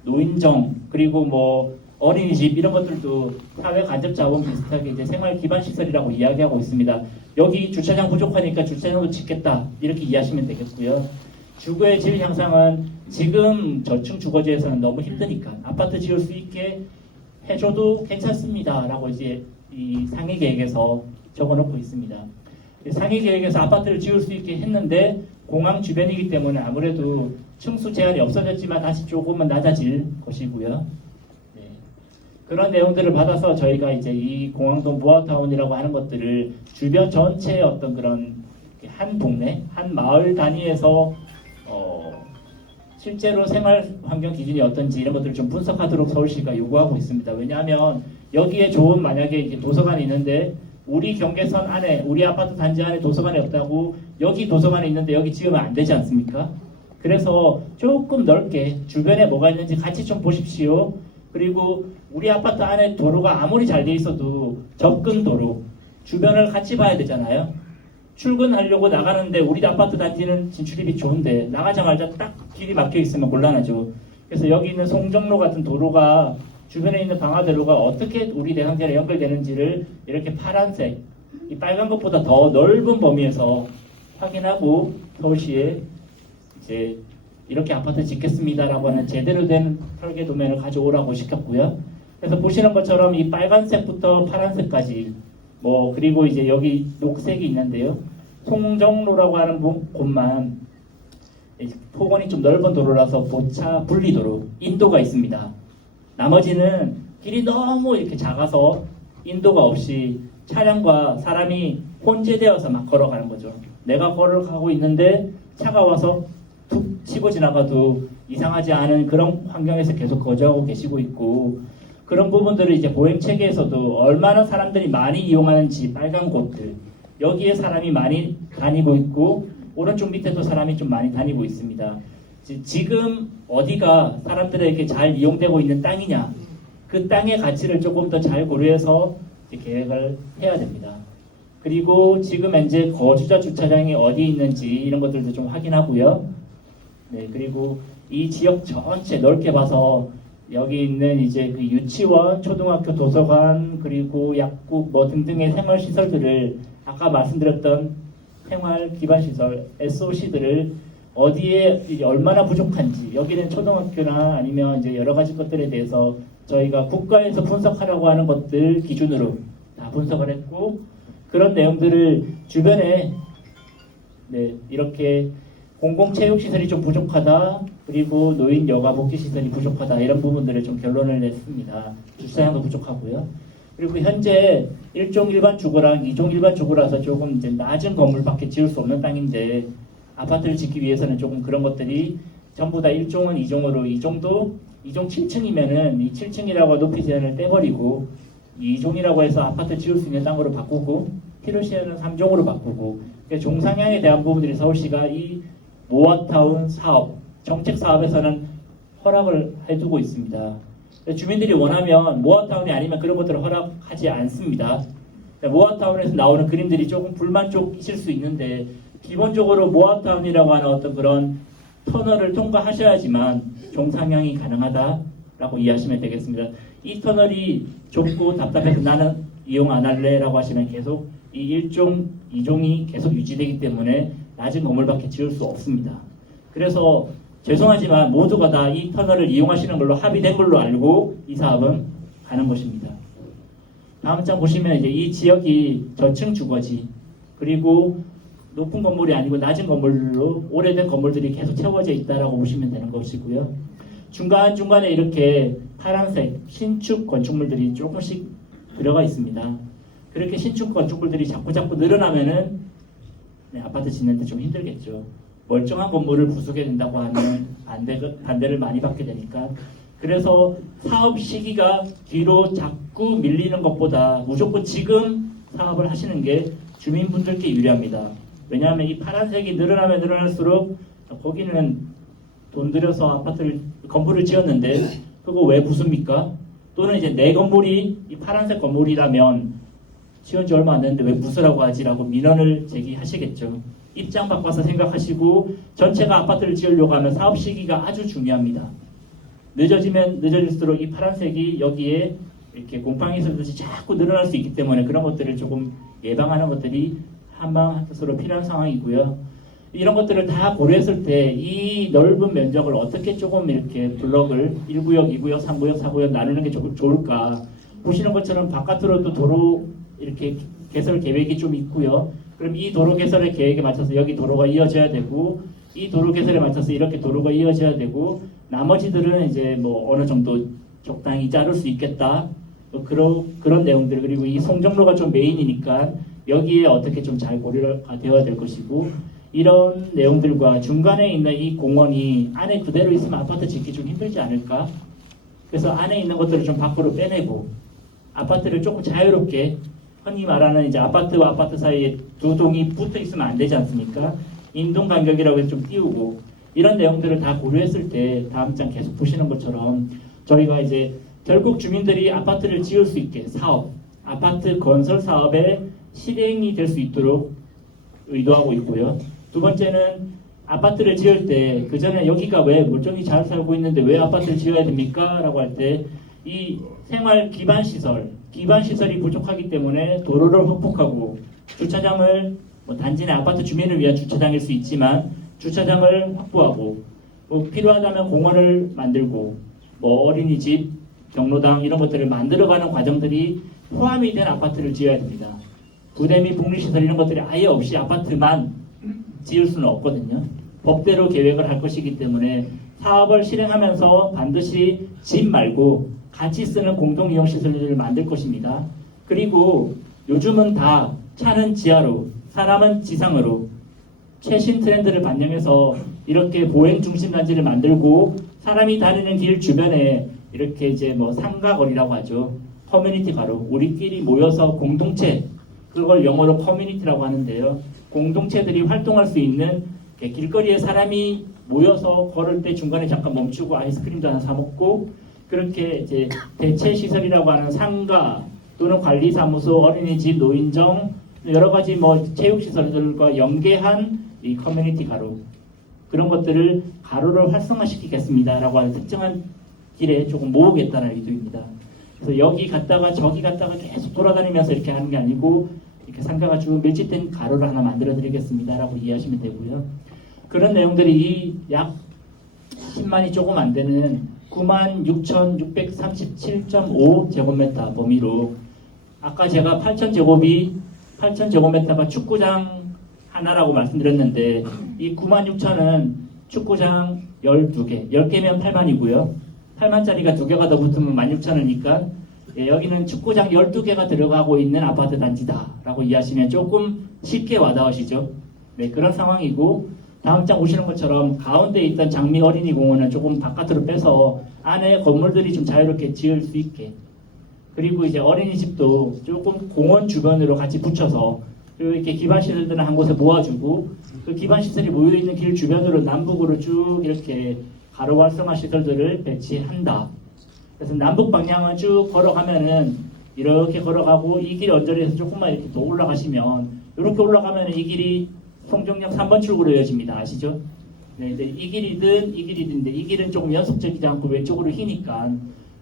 노인정 그리고 어린이집 이런 것들도 사회 간접 자본 비슷하게 이제 생활 기반 시설이라고 이야기하고 있습니다. 여기 주차장 부족하니까 주차장도 짓겠다 이렇게 이해하시면 되겠고요. 주거의 질 향상은 지금 저층 주거지에서는 너무 힘드니까 아파트 지을 수 있게 해줘도 괜찮습니다라고 이제 이 상위 계획에서 적어놓고 있습니다. 상위 계획에서 아파트를 지을 수 있게 했는데 공항 주변이기 때문에 아무래도 층수 제한이 없어졌지만 다시 조금은 낮아질 것이고요. 그런 내용들을 받아서 저희가 이제 이 공항동 모아타운이라고 하는 것들을 주변 전체의 어떤 그런 한 동네, 한 마을 단위에서 실제로 생활 환경 기준이 어떤지 이런 것들을 좀 분석하도록 서울시가 요구하고 있습니다. 왜냐하면 여기에 좋은 만약에 이게 도서관이 있는데 우리 경계선 안에 우리 아파트 단지 안에 도서관이 없다고 여기 도서관이 있는데 여기 지으면 안 되지 않습니까? 그래서 조금 넓게 주변에 뭐가 있는지 같이 좀 보십시오. 그리고 우리 아파트 안에 도로가 아무리 잘 돼 있어도 접근 도로 주변을 같이 봐야 되잖아요. 출근하려고 나가는데 우리 아파트 단지는 진출입이 좋은데 나가자마자 딱 길이 막혀 있으면 곤란하죠. 그래서 여기 있는 송정로 같은 도로가 주변에 있는 방화대로가 어떻게 우리 대상지랑 연결되는지를 이렇게 파란색, 이 빨간 것보다 더 넓은 범위에서 확인하고 서울시에 이제 이렇게 아파트 짓겠습니다라고 하는 제대로 된 설계 도면을 가져오라고 시켰고요. 그래서 보시는 것처럼 이 빨간색부터 파란색까지 그리고 이제 여기 녹색이 있는데요. 송정로라고 하는 곳만 폭원이 좀 넓은 도로라서 보차 분리도로 인도가 있습니다. 나머지는 길이 너무 이렇게 작아서 인도가 없이 차량과 사람이 혼재되어서 막 걸어가는 거죠. 내가 걸어가고 있는데 차가 와서 툭 치고 지나가도 이상하지 않은 그런 환경에서 계속 거주하고 계시고 있고 그런 부분들을 이제 보행 체계에서도 얼마나 사람들이 많이 이용하는지 빨간 곳들 여기에 사람이 많이 다니고 있고 오른쪽 밑에도 사람이 좀 많이 다니고 있습니다. 지금 어디가 사람들에게 잘 이용되고 있는 땅이냐 그 땅의 가치를 조금 더 잘 고려해서 계획을 해야 됩니다. 그리고 지금 현재 거주자 주차장이 어디 있는지 이런 것들도 좀 확인하고요. 네, 그리고 이 지역 전체 넓게 봐서 여기 있는 이제 그 유치원, 초등학교, 도서관, 그리고 약국 등등의 생활 시설들을 아까 말씀드렸던 생활 기반 시설 SOC들을 어디에 얼마나 부족한지 여기는 초등학교나 아니면 이제 여러 가지 것들에 대해서 저희가 국가에서 분석하려고 하는 것들 기준으로 다 분석을 했고 그런 내용들을 주변에 이렇게 공공체육시설이 좀 부족하다 그리고 노인 여가 복지시설이 부족하다 이런 부분들을 좀 결론을 냈습니다. 주차장도 부족하고요. 그리고 현재 1종 일반 주거랑 2종 일반 주거라서 조금 이제 낮은 건물밖에 지을 수 없는 땅인데 아파트를 짓기 위해서는 조금 그런 것들이 전부 다 1종은 2종으로 2종도 2종 7층이면은 이 7층이라고 높이 제한을 떼버리고 2종이라고 해서 아파트 지을 수 있는 땅으로 바꾸고 필요시에는 3종으로 바꾸고 그러니까 종상향에 대한 부분들이 서울시가 이 모아타운 사업, 정책 사업에서는 허락을 해두고 있습니다. 주민들이 원하면 모아타운이 아니면 그런 것들을 허락하지 않습니다. 모아타운에서 나오는 그림들이 조금 불만 쪽이실 수 있는데 기본적으로 모아타운이라고 하는 어떤 그런 터널을 통과하셔야지만 종상향이 가능하다라고 이해하시면 되겠습니다. 이 터널이 좁고 답답해서 나는 이용 안 할래라고 하시면 계속 이 1종, 2종이 계속 유지되기 때문에 낮은 건물밖에 지을 수 없습니다. 그래서 죄송하지만 모두가 다 이 터널을 이용하시는 걸로 합의된 걸로 알고 이 사업은 가는 것입니다. 다음 장 보시면 이제 이 지역이 저층 주거지 그리고 높은 건물이 아니고 낮은 건물로 오래된 건물들이 계속 채워져 있다라고 보시면 되는 것이고요. 중간중간에 이렇게 파란색 신축 건축물들이 조금씩 들어가 있습니다. 그렇게 신축 건축물들이 자꾸 늘어나면은 아파트 짓는데 좀 힘들겠죠. 멀쩡한 건물을 부수게 된다고 하면 반대를 많이 받게 되니까. 그래서 사업 시기가 뒤로 자꾸 밀리는 것보다 무조건 지금 사업을 하시는 게 주민분들께 유리합니다. 왜냐하면 이 파란색이 늘어나면 늘어날수록 거기는 돈 들여서 건물을 지었는데 그거 왜 부숩니까? 또는 이제 내 건물이 이 파란색 건물이라면 지은 지 얼마 안 됐는데 왜 부수라고 하지라고 민원을 제기하시겠죠. 입장 바꿔서 생각하시고 전체가 아파트를 지으려고 하면 사업 시기가 아주 중요합니다. 늦어지면 늦어질수록 이 파란색이 여기에 이렇게 곰팡이 슬듯이 자꾸 늘어날 수 있기 때문에 그런 것들을 조금 예방하는 것들이 한방한뜻으로 필요한 상황이고요. 이런 것들을 다 고려했을 때 이 넓은 면적을 어떻게 조금 이렇게 블럭을 1구역, 2구역, 3구역, 4구역 나누는 게 좋을까? 보시는 것처럼 바깥으로도 도로 이렇게 개설 계획이 좀 있고요. 그럼 이 도로 개설의 계획에 맞춰서 여기 도로가 이어져야 되고 이 도로 개설에 맞춰서 이렇게 도로가 이어져야 되고 나머지들은 이제 뭐 어느 정도 적당히 자를 수 있겠다. 뭐 그런 내용들 그리고 이 송정로가 좀 메인이니까 여기에 어떻게 좀 잘 고려가 되어야 될 것이고 이런 내용들과 중간에 있는 이 공원이 안에 그대로 있으면 아파트 짓기 좀 힘들지 않을까? 그래서 안에 있는 것들을 좀 밖으로 빼내고 아파트를 조금 자유롭게 흔히 말하는 이제 아파트와 아파트 사이에 두 동이 붙어 있으면 안 되지 않습니까? 인동 간격이라고 해서 좀 띄우고 이런 내용들을 다 고려했을 때 다음 장 계속 보시는 것처럼 저희가 이제 결국 주민들이 아파트를 지을 수 있게 사업, 아파트 건설 사업에 실행이 될 수 있도록 의도하고 있고요. 두 번째는 아파트를 지을 때 그 전에 여기가 왜 멀쩡히 잘 살고 있는데 왜 아파트를 지어야 됩니까? 라고 할 때 이 생활 기반시설이 부족하기 때문에 도로를 확폭하고 주차장을 뭐 단지 내 아파트 주민을 위한 주차장일 수 있지만 주차장을 확보하고 뭐 필요하다면 공원을 만들고 뭐 어린이집, 경로당 이런 것들을 만들어가는 과정들이 포함이 된 아파트를 지어야 됩니다. 부대 및 복리시설 이런 것들이 아예 없이 아파트만 지을 수는 없거든요. 법대로 계획을 할 것이기 때문에 사업을 실행하면서 반드시 집 말고 같이 쓰는 공동이용시설들을 만들 것입니다. 그리고 요즘은 다 차는 지하로 사람은 지상으로 최신 트렌드를 반영해서 이렇게 보행 중심 단지를 만들고 사람이 다니는 길 주변에 이렇게 이제 뭐 상가거리라고 하죠. 커뮤니티 가로 우리끼리 모여서 공동체 그걸 영어로 커뮤니티라고 하는데요. 공동체들이 활동할 수 있는 길거리에 사람이 모여서 걸을 때 중간에 잠깐 멈추고 아이스크림도 하나 사 먹고 그렇게 이제 대체 시설이라고 하는 상가 또는 관리사무소, 어린이집, 노인정 여러 가지 뭐 체육 시설들과 연계한 이 커뮤니티 가로 그런 것들을 가로를 활성화시키겠습니다라고 하는 특정한 길에 조금 모으겠다는 의도입니다. 그래서 여기 갔다가 저기 갔다가 계속 돌아다니면서 이렇게 하는 게 아니고 이렇게 상가가 쭉 밀집된 가로를 하나 만들어 드리겠습니다라고 이해하시면 되고요. 그런 내용들이 약 10만이 조금 안 되는 96,637.5 제곱미터 범위로 아까 제가 8,000제곱미터가 축구장 하나라고 말씀드렸는데 이 96,000은 축구장 12개, 10개면 8만이고요. 8만짜리가 2개가 더 붙으면 16,000원이니까 여기는 축구장 12개가 들어가고 있는 아파트 단지다라고 이해하시면 조금 쉽게 와닿으시죠. 네, 그런 상황이고 다음 장 보시는 것처럼 가운데 있던 장미 어린이 공원은 조금 바깥으로 빼서 안에 건물들이 좀 자유롭게 지을 수 있게 그리고 이제 어린이집도 조금 공원 주변으로 같이 붙여서 이렇게 기반시설들은 한 곳에 모아주고 그 기반시설이 모여있는 길 주변으로 남북으로 쭉 이렇게 가로 활성화 시설들을 배치한다. 그래서 남북 방향을 쭉 걸어가면은 이렇게 걸어가고 이 길 언저리에서 조금만 이렇게 더 올라가시면 이렇게 올라가면 이 길이 송정역 3번 출구로 이어집니다. 아시죠? 네, 이제 이 길이든데 이 길은 조금 연속적이지 않고 왼쪽으로 휘니까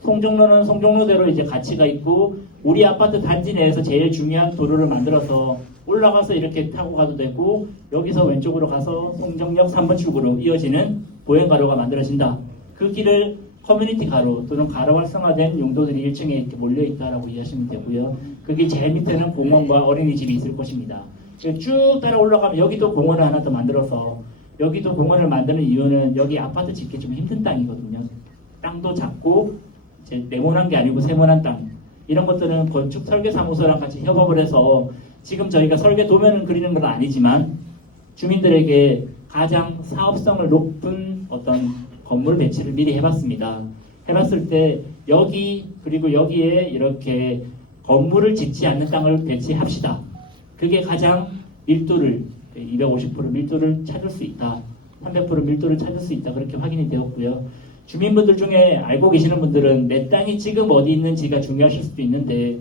송정로는 송정로대로 이제 가치가 있고 우리 아파트 단지 내에서 제일 중요한 도로를 만들어서 올라가서 이렇게 타고 가도 되고 여기서 왼쪽으로 가서 송정역 3번 출구로 이어지는 보행가로가 만들어진다. 그 길을 커뮤니티 가로 또는 가로 활성화된 용도들이 1층에 이렇게 몰려 있다라고 이해하시면 되고요. 그게 제일 밑에는 공원과 어린이집이 있을 것입니다. 쭉 따라 올라가면 여기도 공원을 하나 더 만들어서 여기도 공원을 만드는 이유는 여기 아파트 짓기 좀 힘든 땅이거든요. 땅도 작고 이제 네모난 게 아니고 세모난 땅. 이런 것들은 건축 설계사무소랑 같이 협업을 해서 지금 저희가 설계 도면을 그리는 건 아니지만 주민들에게 가장 사업성을 높은 어떤 건물 배치를 미리 해봤습니다. 해봤을 때 여기 그리고 여기에 이렇게 건물을 짓지 않는 땅을 배치합시다. 그게 가장 밀도를 250% 밀도를 찾을 수 있다. 300% 밀도를 찾을 수 있다. 그렇게 확인이 되었고요. 주민분들 중에 알고 계시는 분들은 내 땅이 지금 어디 있는지가 중요하실 수도 있는데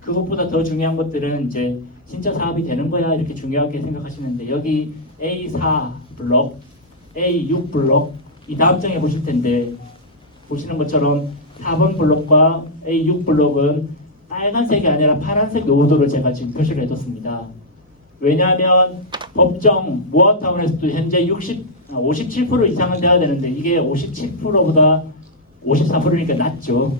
그것보다 더 중요한 것들은 이제 진짜 사업이 되는 거야 이렇게 중요하게 생각하시는데 여기 A4 블록, A6 블록 이 다음 장에 보실 텐데 보시는 것처럼 4번 블록과 A6 블록은 빨간색이 아니라 파란색 노후도를 제가 지금 표시를 해뒀습니다. 왜냐하면 법정 모아타운에서도 현재 57% 이상은 돼야 되는데 이게 57%보다 54%니까 낮죠.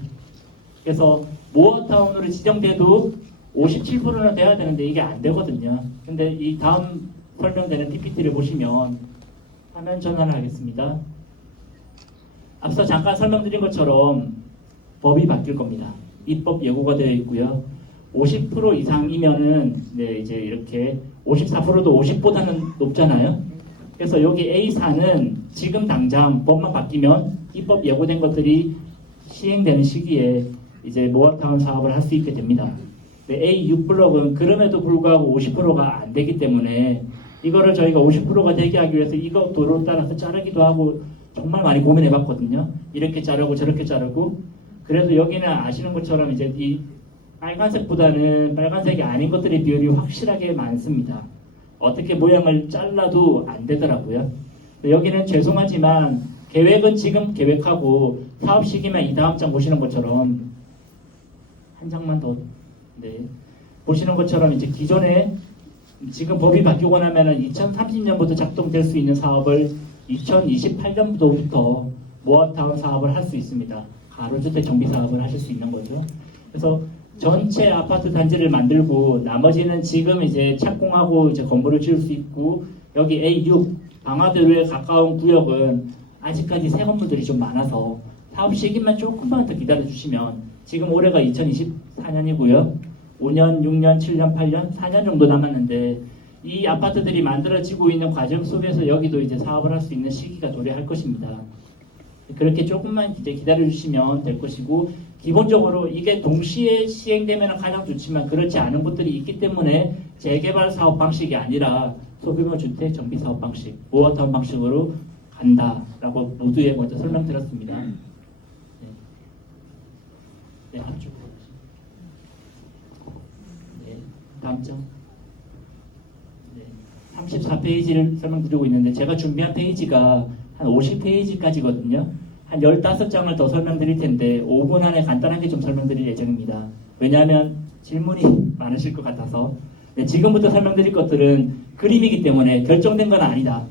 그래서 모아타운으로 지정돼도 57%는 돼야 되는데 이게 안 되거든요. 근데 이 다음 설명되는 PPT를 보시면 화면 전환을 하겠습니다. 앞서 잠깐 설명드린 것처럼 법이 바뀔 겁니다. 입법 예고가 되어 있고요. 50% 이상이면은 네, 이제 이렇게 54%도 50보다는 높잖아요. 그래서 여기 A4는 지금 당장 법만 바뀌면 입법 예고된 것들이 시행되는 시기에 이제 모아타운 사업을 할 수 있게 됩니다. A6 블록은 그럼에도 불구하고 50%가 안 되기 때문에 이거를 저희가 50%가 되게 하기 위해서 이거 도로 따라서 자르기도 하고 정말 많이 고민해 봤거든요. 이렇게 자르고 저렇게 자르고 그래서 여기는 아시는 것처럼 이제 이 빨간색보다는 빨간색이 아닌 것들의 비율이 확실하게 많습니다. 어떻게 모양을 잘라도 안 되더라고요. 여기는 죄송하지만 계획은 지금 계획하고 사업 시기만 이 다음 장 보시는 것처럼 한 장만 더 네. 보시는 것처럼 이제 기존에 지금 법이 바뀌고 나면은 2030년부터 작동될 수 있는 사업을 2028년도부터 모아타운 사업을 할 수 있습니다. 가로주택 정비 사업을 하실 수 있는 거죠. 그래서 전체 아파트 단지를 만들고 나머지는 지금 이제 착공하고 이제 건물을 지을 수 있고 여기 A6 방화대로에 가까운 구역은 아직까지 새 건물들이 좀 많아서 사업 시기만 조금만 더 기다려 주시면 지금 올해가 2024년이고요. 5년, 6년, 7년, 8년, 4년 정도 남았는데 이 아파트들이 만들어지고 있는 과정 속에서 여기도 이제 사업을 할 수 있는 시기가 도래할 것입니다. 그렇게 조금만 이제 기다려 주시면 될 것이고 기본적으로 이게 동시에 시행되면 가장 좋지만 그렇지 않은 곳들이 있기 때문에 재개발 사업 방식이 아니라 소규모 주택 정비 사업 방식, 모아타운 방식으로 간다라고 모두에 먼저 설명드렸습니다. 네, 한쪽. 네, 다음 장. 네, 34페이지를 설명드리고 있는데 제가 준비한 페이지가 한 50페이지까지거든요. 한 15장을 더 설명드릴 텐데 5분 안에 간단하게 좀 설명드릴 예정입니다. 왜냐하면 질문이 많으실 것 같아서 네, 지금부터 설명드릴 것들은 그림이기 때문에 결정된 건 아니다.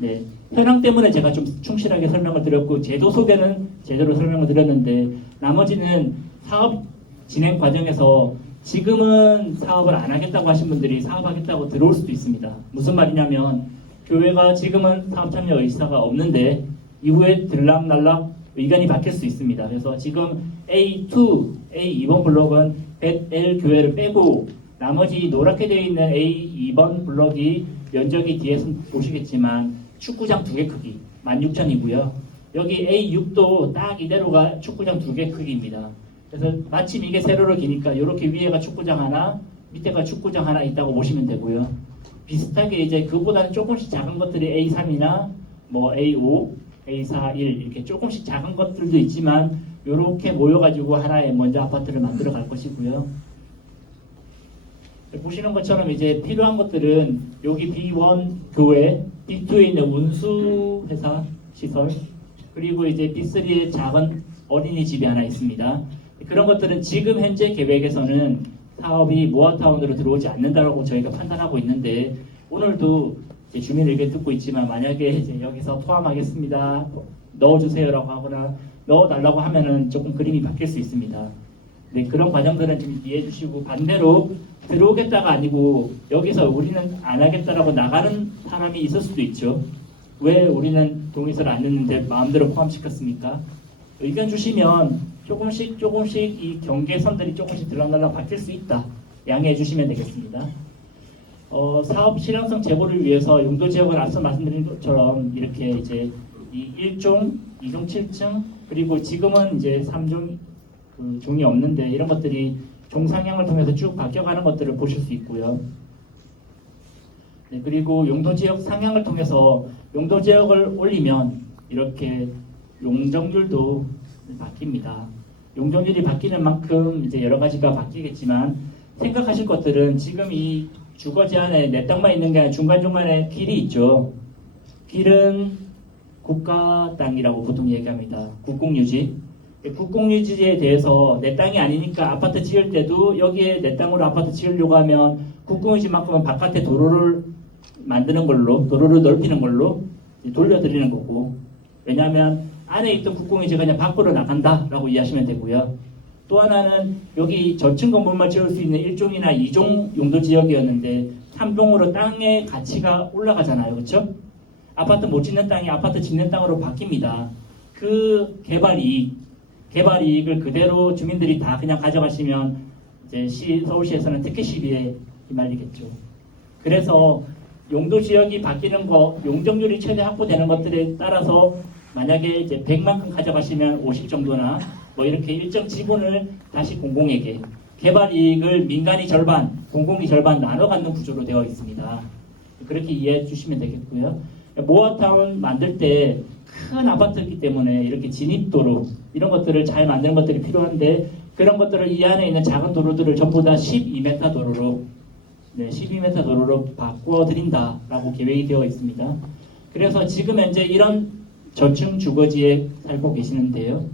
네, 현황 때문에 제가 좀 충실하게 설명을 드렸고 제도 소개는 제대로 설명을 드렸는데 나머지는 사업 진행 과정에서 지금은 사업을 안 하겠다고 하신 분들이 사업하겠다고 들어올 수도 있습니다. 무슨 말이냐면 교회가 지금은 사업 참여 의사가 없는데 이후에 들락날락 의견이 바뀔 수 있습니다. 그래서 지금 A2, A2번 블록은 벳엘 교회를 빼고 나머지 노랗게 되어 있는 A2번 블록이 면적이 뒤에서 보시겠지만 축구장 2개 크기 16,000이고요. 여기 A6도 딱 이대로가 축구장 2개 크기입니다. 그래서 마침 이게 세로로 기니까 이렇게 위에가 축구장 하나, 밑에가 축구장 하나 있다고 보시면 되고요. 비슷하게 이제 그보다는 조금씩 작은 것들이 A3이나 뭐 A5, A4, 1 이렇게 조금씩 작은 것들도 있지만 이렇게 모여가지고 하나의 먼저 아파트를 만들어 갈 것이고요. 보시는 것처럼 이제 필요한 것들은 여기 B1 교회, B2에 있는 운수회사 시설, 그리고 이제 B3에 작은 어린이집이 하나 있습니다. 그런 것들은 지금 현재 계획에서는 사업이 모아타운으로 들어오지 않는다고 저희가 판단하고 있는데 오늘도 이제 주민 의견 듣고 있지만 만약에 이제 여기서 포함하겠습니다, 넣어주세요라고 하거나 넣어달라고 하면은 조금 그림이 바뀔 수 있습니다. 네, 그런 과정들은 좀 이해해 주시고 반대로 들어오겠다가 아니고 여기서 우리는 안 하겠다라고 나가는 사람이 있을 수도 있죠. 왜 우리는 동의서를 안 냈는데 마음대로 포함시켰습니까? 의견 주시면 조금씩 이 경계선들이 조금씩 들락날락 바뀔 수 있다. 양해해 주시면 되겠습니다. 사업 실효성 제고를 위해서 용도 지역을 앞서 말씀드린 것처럼 이렇게 이제 이 1종, 2종 7층 그리고 지금은 이제 3종 종이 없는데 이런 것들이 종상향을 통해서 쭉 바뀌어가는 것들을 보실 수 있고요. 네, 그리고 용도 지역 상향을 통해서 용도 지역을 올리면 이렇게 용적률도 바뀝니다. 용적률이 바뀌는 만큼 이제 여러 가지가 바뀌겠지만 생각하실 것들은 지금 이 주거지 안에 내 땅만 있는 게 아니라 중간중간에 길이 있죠. 길은 국가 땅이라고 보통 얘기합니다. 국공유지. 국공유지에 대해서 내 땅이 아니니까 아파트 지을 때도 여기에 내 땅으로 아파트 지으려고 하면 국공유지만큼은 바깥에 도로를 만드는 걸로, 도로를 넓히는 걸로 돌려드리는 거고, 왜냐하면 안에 있던 국공유지가 그냥 밖으로 나간다라고 이해하시면 되고요. 또 하나는 여기 저층 건물만 지을 수 있는 1종이나 2종 용도 지역이었는데 3종으로 땅의 가치가 올라가잖아요. 그렇죠? 아파트 못 짓는 땅이 아파트 짓는 땅으로 바뀝니다. 그 개발 이익을 그대로 주민들이 다 그냥 가져가시면 이제 서울시에서는 특혜 시비에 휘말리겠죠. 그래서 용도 지역이 바뀌는 거, 용적률이 최대 확보되는 것들에 따라서 만약에 이제 100만큼 가져가시면 50 정도나 뭐 이렇게 일정 지분을 다시 공공에게, 개발 이익을 민간이 절반, 공공이 절반 나눠 갖는 구조로 되어 있습니다. 그렇게 이해해 주시면 되겠고요. 모아타운 만들 때 큰 아파트이기 때문에 이렇게 진입도로 이런 것들을 잘 만드는 것들이 필요한데, 그런 것들을 이 안에 있는 작은 도로들을 전부 다 12m 도로로 12m 도로로 바꿔드린다라고 계획이 되어 있습니다. 그래서 지금 현재 이런 저층 주거지에 살고 계시는데요.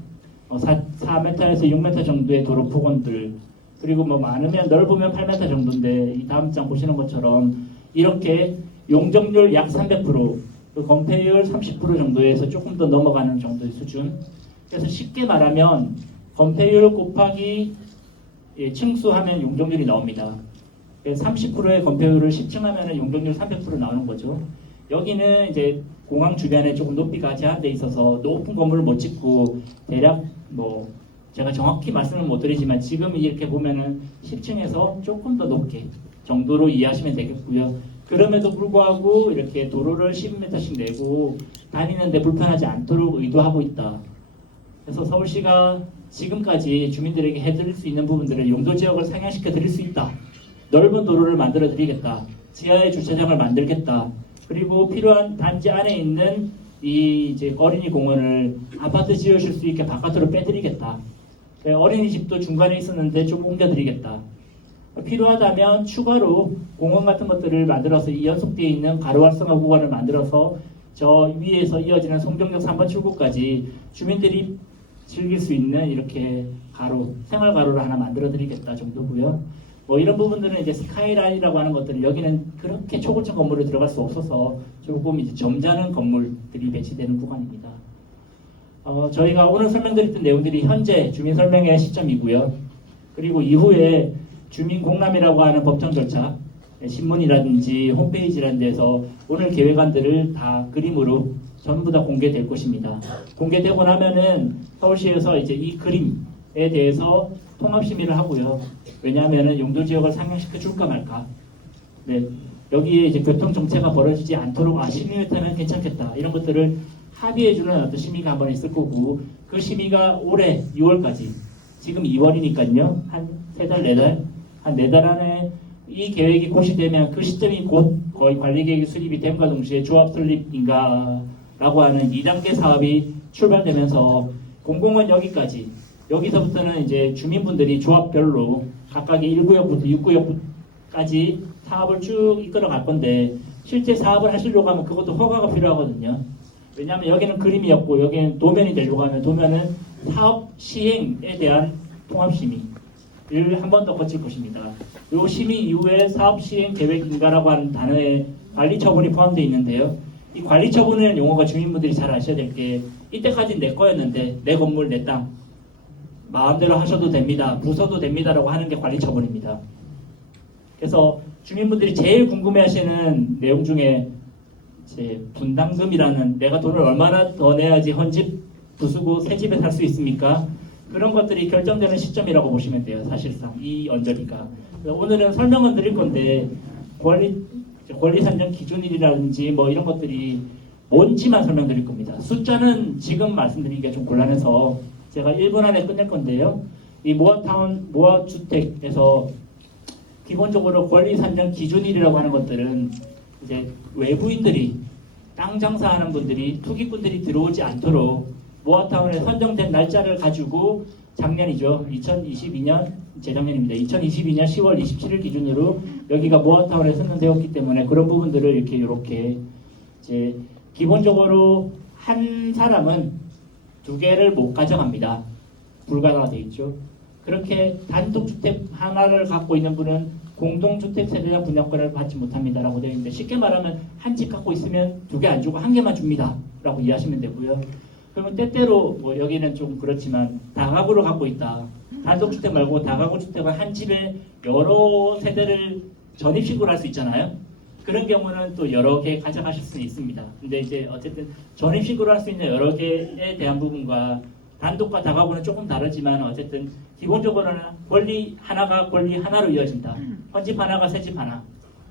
4m에서 6m 정도의 도로 폭원들, 그리고 뭐 많으면 넓으면 8m 정도인데 이 다음 장 보시는 것처럼 이렇게 용적률 약 300%, 그 건폐율 30% 정도에서 조금 더 넘어가는 정도의 수준. 그래서 쉽게 말하면 건폐율 곱하기 층수하면 용적률이 나옵니다. 30%의 건폐율을 10층하면 용적률 300% 나오는 거죠. 여기는 이제 공항 주변에 조금 높이가 제한돼 있어서 높은 건물을 못 짓고 대략 뭐 제가 정확히 말씀을 못 드리지만 지금 이렇게 보면은 10층에서 조금 더 높게 정도로 이해하시면 되겠고요. 그럼에도 불구하고 이렇게 도로를 12m씩 내고 다니는데 불편하지 않도록 의도하고 있다. 그래서 서울시가 지금까지 주민들에게 해드릴 수 있는 부분들을 용도 지역을 상향시켜 드릴 수 있다. 넓은 도로를 만들어 드리겠다. 지하에 주차장을 만들겠다. 그리고 필요한 단지 안에 있는 이 이제 어린이 공원을 아파트 지으실 수 있게 바깥으로 빼드리겠다. 어린이집도 중간에 있었는데 좀 옮겨드리겠다. 필요하다면 추가로 공원 같은 것들을 만들어서 이 연속되어 있는 가로 활성화 구간을 만들어서 저 위에서 이어지는 송정역 3번 출구까지 주민들이 즐길 수 있는 이렇게 가로, 생활 가로를 하나 만들어 드리겠다 정도고요. 뭐 이런 부분들은 이제 스카이라인이라고 하는 것들은 여기는 그렇게 초고층 건물을 들어갈 수 없어서 조금 이제 점잖은 건물들이 배치되는 구간입니다. 저희가 오늘 설명드렸던 내용들이 현재 주민 설명회 시점이고요. 그리고 이후에 주민 공람이라고 하는 법정 절차, 신문이라든지 홈페이지라는 데서 오늘 계획안들을 다 그림으로 전부 다 공개될 것입니다. 공개되고 나면은 서울시에서 이제 이 그림에 대해서 통합 심의를 하고요. 왜냐하면은 용도 지역을 상향시켜 줄까 말까. 네, 여기에 이제 교통 정체가 벌어지지 않도록 12m면 괜찮겠다. 이런 것들을 합의해주는 어떤 심의가 한번 있을 거고, 그 심의가 올해 6월까지, 지금 2월이니까요. 한 3달, 4달, 한 4달 안에 이 계획이 고시되면 그 시점이 곧 거의 관리계획이 수립이 됨과 동시에 조합 설립인가 라고 하는 2단계 사업이 출발되면서 공공은 여기까지, 여기서부터는 이제 주민분들이 조합별로 각각의 1구역부터 6구역까지 사업을 쭉 이끌어 갈 건데, 실제 사업을 하시려고 하면 그것도 허가가 필요하거든요. 왜냐하면 여기는 그림이었고 여기는 도면이 되려고 하면 도면은 사업 시행에 대한 통합심의를 한 번 더 거칠 것입니다. 이 심의 이후에 사업 시행 계획인가라고 하는 단어에 관리 처분이 포함되어 있는데요. 이 관리 처분이라는 용어가 주민분들이 잘 아셔야 될 게, 이때까지는 내 거였는데 내 건물 내 땅 마음대로 하셔도 됩니다, 부숴도 됩니다라고 하는 게 관리 처분입니다. 그래서 주민분들이 제일 궁금해하시는 내용 중에 이제 분담금이라는 내가 돈을 얼마나 더 내야지 헌집 부수고 새 집에 살 수 있습니까? 그런 것들이 결정되는 시점이라고 보시면 돼요. 사실상 이 언저리가. 오늘은 설명은 드릴 건데 권리 산정 기준일이라든지 뭐 이런 것들이 뭔지만 설명드릴 겁니다. 숫자는 지금 말씀드리기가 좀 곤란해서 제가 1분 안에 끝낼 건데요. 이 모아타운 모아주택에서 기본적으로 권리 산정 기준일이라고 하는 것들은 이제 외부인들이 땅 장사하는 분들이 투기꾼들이 들어오지 않도록 모아타운에 선정된 날짜를 가지고 작년이죠. 2022년 재작년입니다. 2022년 10월 27일 기준으로 여기가 모아타운에 선정되었기 때문에 그런 부분들을 이렇게 이제 기본적으로 한 사람은 2개를 못 가져갑니다. 불가가 돼 있죠. 그렇게 단독주택 하나를 갖고 있는 분은 공동주택 세대당 분양권을 받지 못합니다라고 되어 있는데 쉽게 말하면 한 집 갖고 있으면 2개 안 주고 1개만 줍니다. 라고 이해하시면 되고요. 그러면 때때로 뭐 여기는 좀 그렇지만 다가구를 갖고 있다. 단독주택 말고 다가구 주택을 한 집에 여러 세대를 전입식으로 할 수 있잖아요. 그런 경우는 또 여러 개 가져가실 수 있습니다. 근데 이제 어쨌든 전입식으로 할 수 있는 여러 개에 대한 부분과 단독과 다가구는 조금 다르지만 어쨌든 기본적으로는 권리 하나가 권리 하나로 이어진다. 헌집 하나가 새집 하나.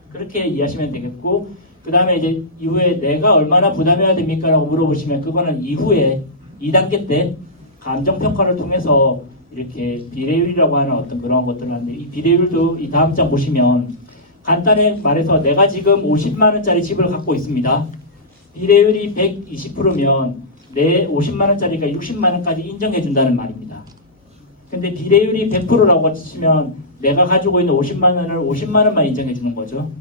그렇게 이해하시면 되겠고 그 다음에 이제 이후에 내가 얼마나 부담해야 됩니까? 라고 물어보시면 그거는 이후에 2단계 때 감정평가를 통해서 이렇게 비례율이라고 하는 어떤 그런 것들을 하는데 이 비례율도 이 다음 장 보시면 간단히 말해서 내가 지금 50만 원짜리 집을 갖고 있습니다. 비례율이 120%면 내 50만 원짜리가 60만 원까지 인정해 준다는 말입니다. 근데 비례율이 100%라고 치면 내가 가지고 있는 50만 원을 50만 원만 인정해 주는 거죠.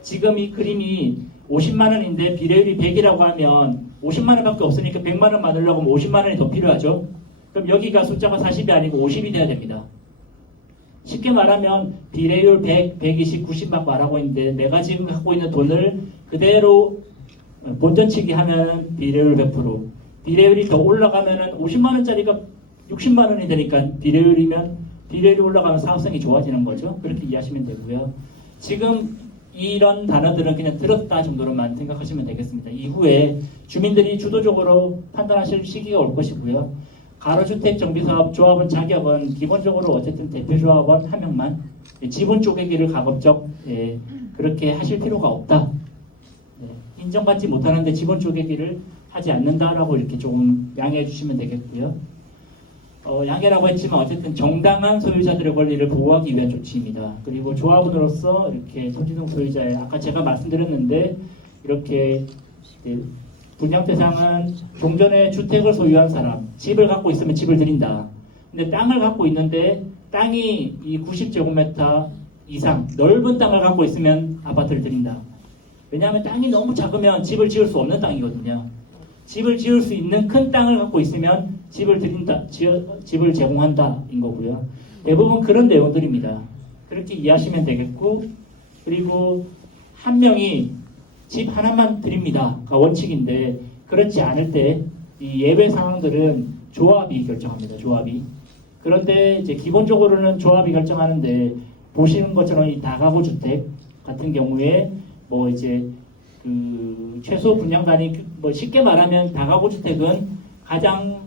지금 이 그림이 50만 원인데 비례율이 100이라고 하면 50만 원밖에 없으니까 100만 원 만들려고 하면 50만 원이 더 필요하죠. 그럼 여기가 숫자가 40이 아니고 50이 돼야 됩니다. 쉽게 말하면 비례율 100, 120, 90 막 말하고 있는데 내가 지금 갖고 있는 돈을 그대로 본전치기 하면 비례율 100%. 비례율이 더 올라가면 50만 원짜리가 60만 원이 되니까 비례율이 올라가면 사업성이 좋아지는 거죠. 그렇게 이해하시면 되고요. 지금 이런 단어들은 그냥 들었다 정도로만 생각하시면 되겠습니다. 이후에 주민들이 주도적으로 판단하실 시기가 올 것이고요. 가로주택 정비사업 조합원 자격은 기본적으로 어쨌든 대표조합원 한 명만 지분 쪼개기를 가급적 그렇게 하실 필요가 없다. 인정받지 못하는데 지분 쪼개기를 하지 않는다라고 이렇게 조금 양해해 주시면 되겠고요. 양해라고 했지만 어쨌든 정당한 소유자들의 권리를 보호하기 위한 조치입니다. 그리고 조합원으로서 이렇게 토지등 소유자의 아까 제가 말씀드렸는데 이렇게 분양 대상은 종전에 주택을 소유한 사람, 집을 갖고 있으면 집을 드린다. 근데 땅을 갖고 있는데 땅이 이 90제곱미터 이상 넓은 땅을 갖고 있으면 아파트를 드린다. 왜냐하면 땅이 너무 작으면 집을 지을 수 없는 땅이거든요. 집을 지을 수 있는 큰 땅을 갖고 있으면 집을 드린다, 집을 제공한다인 거고요. 대부분 그런 내용들입니다. 그렇게 이해하시면 되겠고, 그리고 한 명이 집 하나만 드립니다가 원칙인데 그렇지 않을 때 이 예외 상황들은 조합이 결정합니다. 조합이. 그런데 이제 기본적으로는 조합이 결정하는데 보시는 것처럼 이 다가구 주택 같은 경우에 뭐 이제 그 최소 분양단위 뭐 쉽게 말하면 다가구 주택은 가장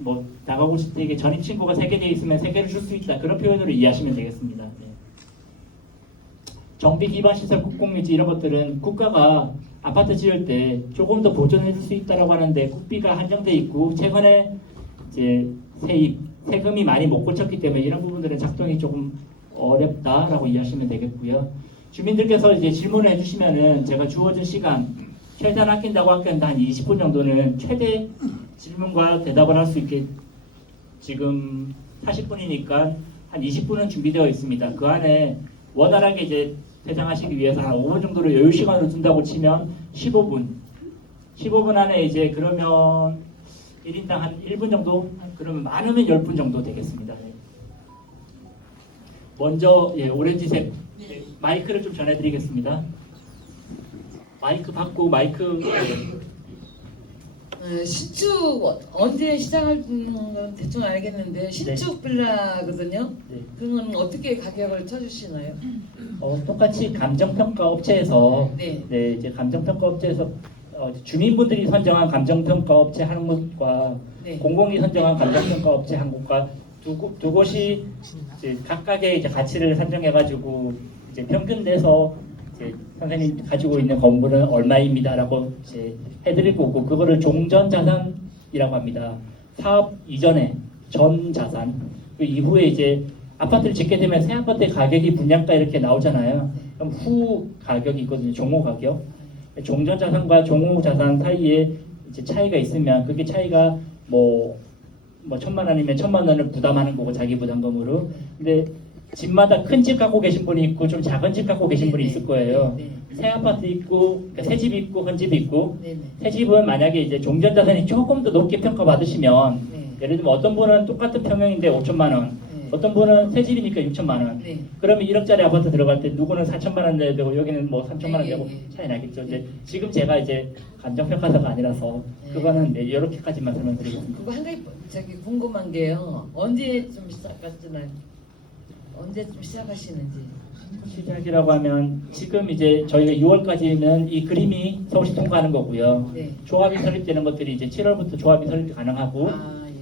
뭐 다가구 주택에 전입 신고가 3개 되어 있으면 3개를 줄 수 있다. 그런 표현으로 이해하시면 되겠습니다. 네. 정비 기반 시설 국공유지 이런 것들은 국가가 아파트 지을 때 조금 더 보존해 줄 수 있다라고 하는데 국비가 한정돼 있고 최근에 이제 세금이 많이 못 고쳤기 때문에 이런 부분들은 작동이 조금 어렵다라고 이해하시면 되겠고요. 주민들께서 이제 질문을 해주시면은 제가 주어진 시간 최대한 아낀다고 아꼈는데 한 20분 정도는 최대 질문과 대답을 할 수 있게 지금 40분이니까 한 20분은 준비되어 있습니다. 그 안에 원활하게 이제 퇴장하시기 위해서 한 5분 정도로 여유 시간으로 둔다고 치면 15분 안에 이제 그러면 1인당 한 1분 정도 그러면 많으면 10분 정도 되겠습니다. 네. 먼저 오렌지색 마이크를 좀 전해드리겠습니다. 마이크 받고 마이크 신축 언제 시작할 건 대충 알겠는데 신축 빌라거든요. 네. 그건 어떻게 가격을 쳐주시나요? 똑같이 감정평가 업체에서 네. 네, 이제 감정평가 업체에서 주민분들이 선정한 감정평가 업체 한 곳과 네. 공공이 선정한 감정평가 업체 한 곳과 두 곳이 이제 각각의 이제 가치를 산정해가지고 이제 평균 내서 이제 선생님 가지고 있는 건물은 얼마입니다라고 이제 해드릴 거고 그거를 종전 자산이라고 합니다. 사업 이전에 전 자산 그 이후에 이제 아파트를 짓게 되면 새 아파트의 가격이 분양가 이렇게 나오잖아요. 그럼 후 가격이 있거든요. 종호 가격. 종전 자산과 종호 자산 사이에 이제 차이가 있으면 그게 차이가 뭐 1,000만 원이면 1,000만 원을 부담하는 거고 자기 부담금으로. 근데 집마다 큰 집 갖고 계신 분이 있고 좀 작은 집 갖고 계신 분이 있을 거예요. 네. 새 아파트 있고 그러니까 새 집 있고 큰 집 있고 네. 네. 새 집은 만약에 이제 종전 자산이 조금 더 높게 평가받으시면 네. 예를 들면 어떤 분은 똑같은 평형인데 5천만 원, 네. 어떤 분은 새 집이니까 6천만 원. 네. 그러면 1억짜리 아파트 들어갈 때 누구는 4천만 원 내야 되고 여기는 뭐 3천만 원 네, 내고 네. 차이 나겠죠. 이제 지금 제가 이제 감정평가사가 아니라서 네. 그거는 네, 이렇게까지만 설명드리겠습니다. 그거 한 가지 저기 궁금한 게요. 언제쯤 시작하시나요? 언제쯤 시작하시는지. 시작이라고 하면 지금 이제 저희가 6월까지는 이 그림이 서울시 통과하는 거고요. 네. 조합이 설립되는 것들이 이제 7월부터 조합이 설립 가능하고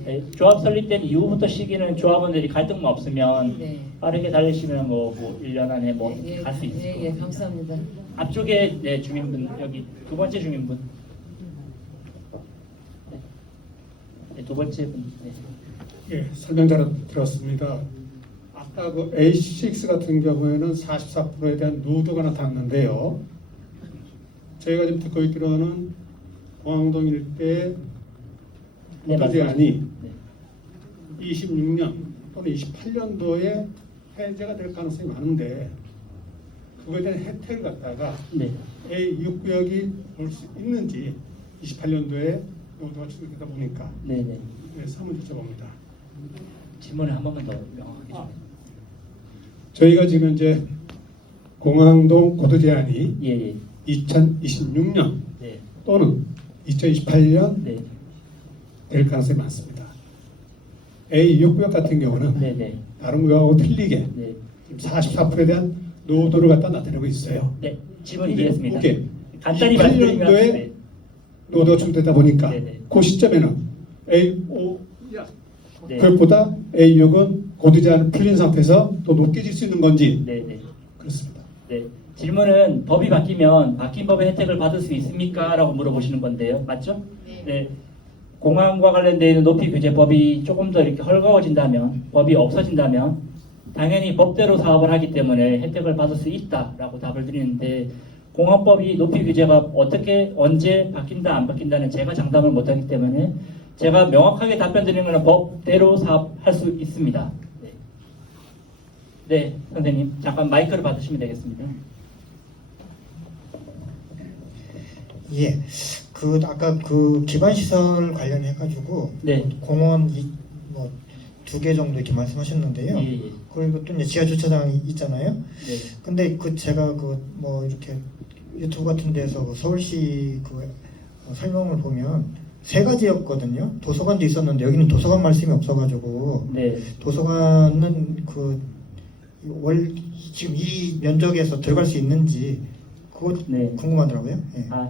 예. 네, 조합 설립된 이후부터 시기는 조합원들이 갈등만 없으면 네. 빠르게 달리시면 뭐 1년 안에 뭐 예, 갈 수 있을 예, 거예요. 감사합니다. 앞쪽에 네, 주민분 여기 두 번째 주민분. 네, 두 번째 분. 네. 예, 설명 잘 들었습니다. 아까 그 A6 같은 경우에는 44%에 대한 노드가 나타났는데요. 저희가 지금 듣고 있기로는 공항동 일대 네, 모두 제한이 네. 26년 또는 28년도에 해제가 될 가능성이 많은데 그거에 대한 혜택을 갖다가 네. A6 구역이 볼 수 있는지 28년도에 노드가 추가되다 보니까 네, 네. 그래서 한번 여쭤봅니다. 질문을 한 번만 더 명확하게 좀. 저희가 지금 이제 공항동 고도 제한이 예, 예. 2026년 네. 또는 2028년 네. 될 가능성이 많습니다. A6구역 같은 경우는 네, 네. 다른 구역하고 틀리게 네. 지금 44%에 대한 노도를 갖다 나타내고 있어요. 네. 질문 이해했습니다. 오케이. 간단히 말씀드리면 28년도에 네. 노도가 충돌되다 보니까 네네. 그 시점에는 A5 네. 그것보다 A6은 고도 제한 풀린 상태에서 또 높게 질 수 있는 건지 네, 네. 그렇습니다. 네. 질문은 법이 바뀌면 바뀐 법의 혜택을 받을 수 있습니까? 라고 물어보시는 건데요. 맞죠? 네. 공항과 관련되어 있는 높이 규제법이 조금 더 이렇게 헐거워진다면, 법이 없어진다면 당연히 법대로 사업을 하기 때문에 혜택을 받을 수 있다라고 답을 드리는데 공항법이 높이 규제가 어떻게 언제 바뀐다 안 바뀐다는 제가 장담을 못하기 때문에 제가 명확하게 답변 드리는 것은 법대로 사업할 수 있습니다. 네. 네, 선생님 잠깐 마이크를 받으시면 되겠습니다. 예, 그 아까 그 기반 시설 관련해 가지고 네. 공원 뭐 2개 정도 이렇게 말씀하셨는데요. 예, 예. 그리고 또 이제 지하 주차장이 있잖아요. 네. 근데 그 제가 그 뭐 이렇게 유튜브 같은 데서 그 서울시 그 설명을 보면 3가지였거든요. 도서관도 있었는데 여기는 도서관 말씀이 없어가지고 네. 도서관은 그 지금 이 면적에서 들어갈 수 있는지 그거 네. 궁금하더라고요. 예. 아,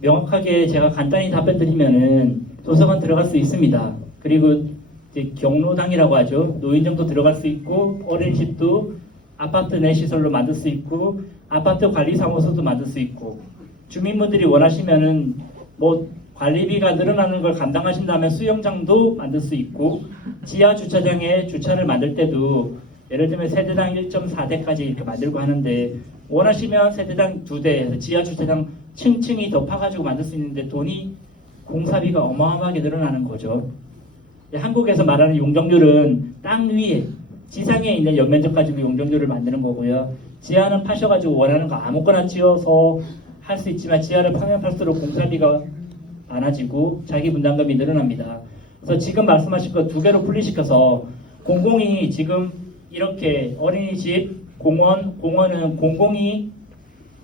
명확하게 제가 간단히 답변 드리면은 도서관 들어갈 수 있습니다. 그리고 이제 경로당이라고 하죠. 노인정도 들어갈 수 있고 어린이집도 아파트 내 시설로 만들 수 있고 아파트 관리사무소도 만들 수 있고 주민분들이 원하시면은 뭐 관리비가 늘어나는 걸 감당하신다면 수영장도 만들 수 있고 지하 주차장에 주차를 만들 때도 예를 들면 세대당 1.4대까지 이렇게 만들고 하는데 원하시면 세대당 2대, 지하 주차장 층층이 더 파가지고 만들 수 있는데 돈이 공사비가 어마어마하게 늘어나는 거죠. 한국에서 말하는 용적률은 땅 위에 지상에 있는 연면적 가지고 용적률을 만드는 거고요. 지하는 파셔가지고 원하는 거 아무거나 지어서 할 수 있지만 지하를 파면 팔수록 공사비가 많아지고 자기 분담금이 늘어납니다. 그래서 지금 말씀하신 거 2개로 분리시켜서 공공이 지금 이렇게 어린이집, 공원은 공공이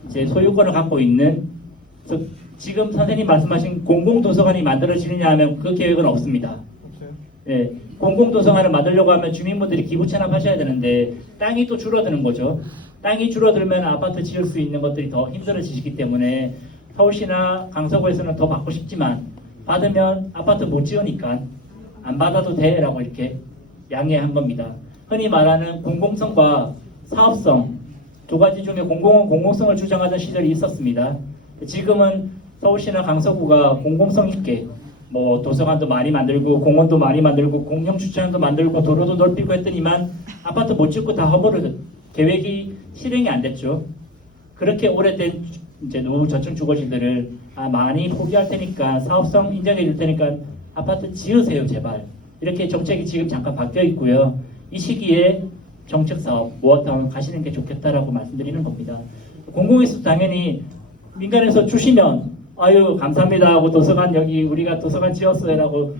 이제 소유권을 갖고 있는 그래서 지금 선생님 말씀하신 공공도서관이 만들어지느냐 하면 그 계획은 없습니다. 예, 공공도서관을 만들려고 하면 주민분들이 기부 체납하셔야 되는데 땅이 또 줄어드는 거죠. 땅이 줄어들면 아파트 지을 수 있는 것들이 더 힘들어지기 때문에 서울시나 강서구에서는 더 받고 싶지만 받으면 아파트 못 지으니까 안 받아도 돼라고 이렇게 양해한 겁니다. 흔히 말하는 공공성과 사업성 두 가지 중에 공공은 공공성을 주장하던 시절이 있었습니다. 지금은 서울시나 강서구가 공공성 있게 뭐 도서관도 많이 만들고 공원도 많이 만들고 공영 주차장도 만들고 도로도 넓히고 했더니만 아파트 못 짓고 다 허물어져 계획이 실행이 안 됐죠. 그렇게 오래된 이제 노후 저층 주거지들을 많이 포기할 테니까 사업성 인정해 줄 테니까 아파트 지으세요 제발. 이렇게 정책이 지금 잠깐 바뀌어 있고요. 이 시기에 정책 사업 모아타운 가시는 게 좋겠다라고 말씀드리는 겁니다. 공공에서 당연히 민간에서 주시면 아유 감사합니다 하고 도서관 여기 우리가 도서관 지었어요라고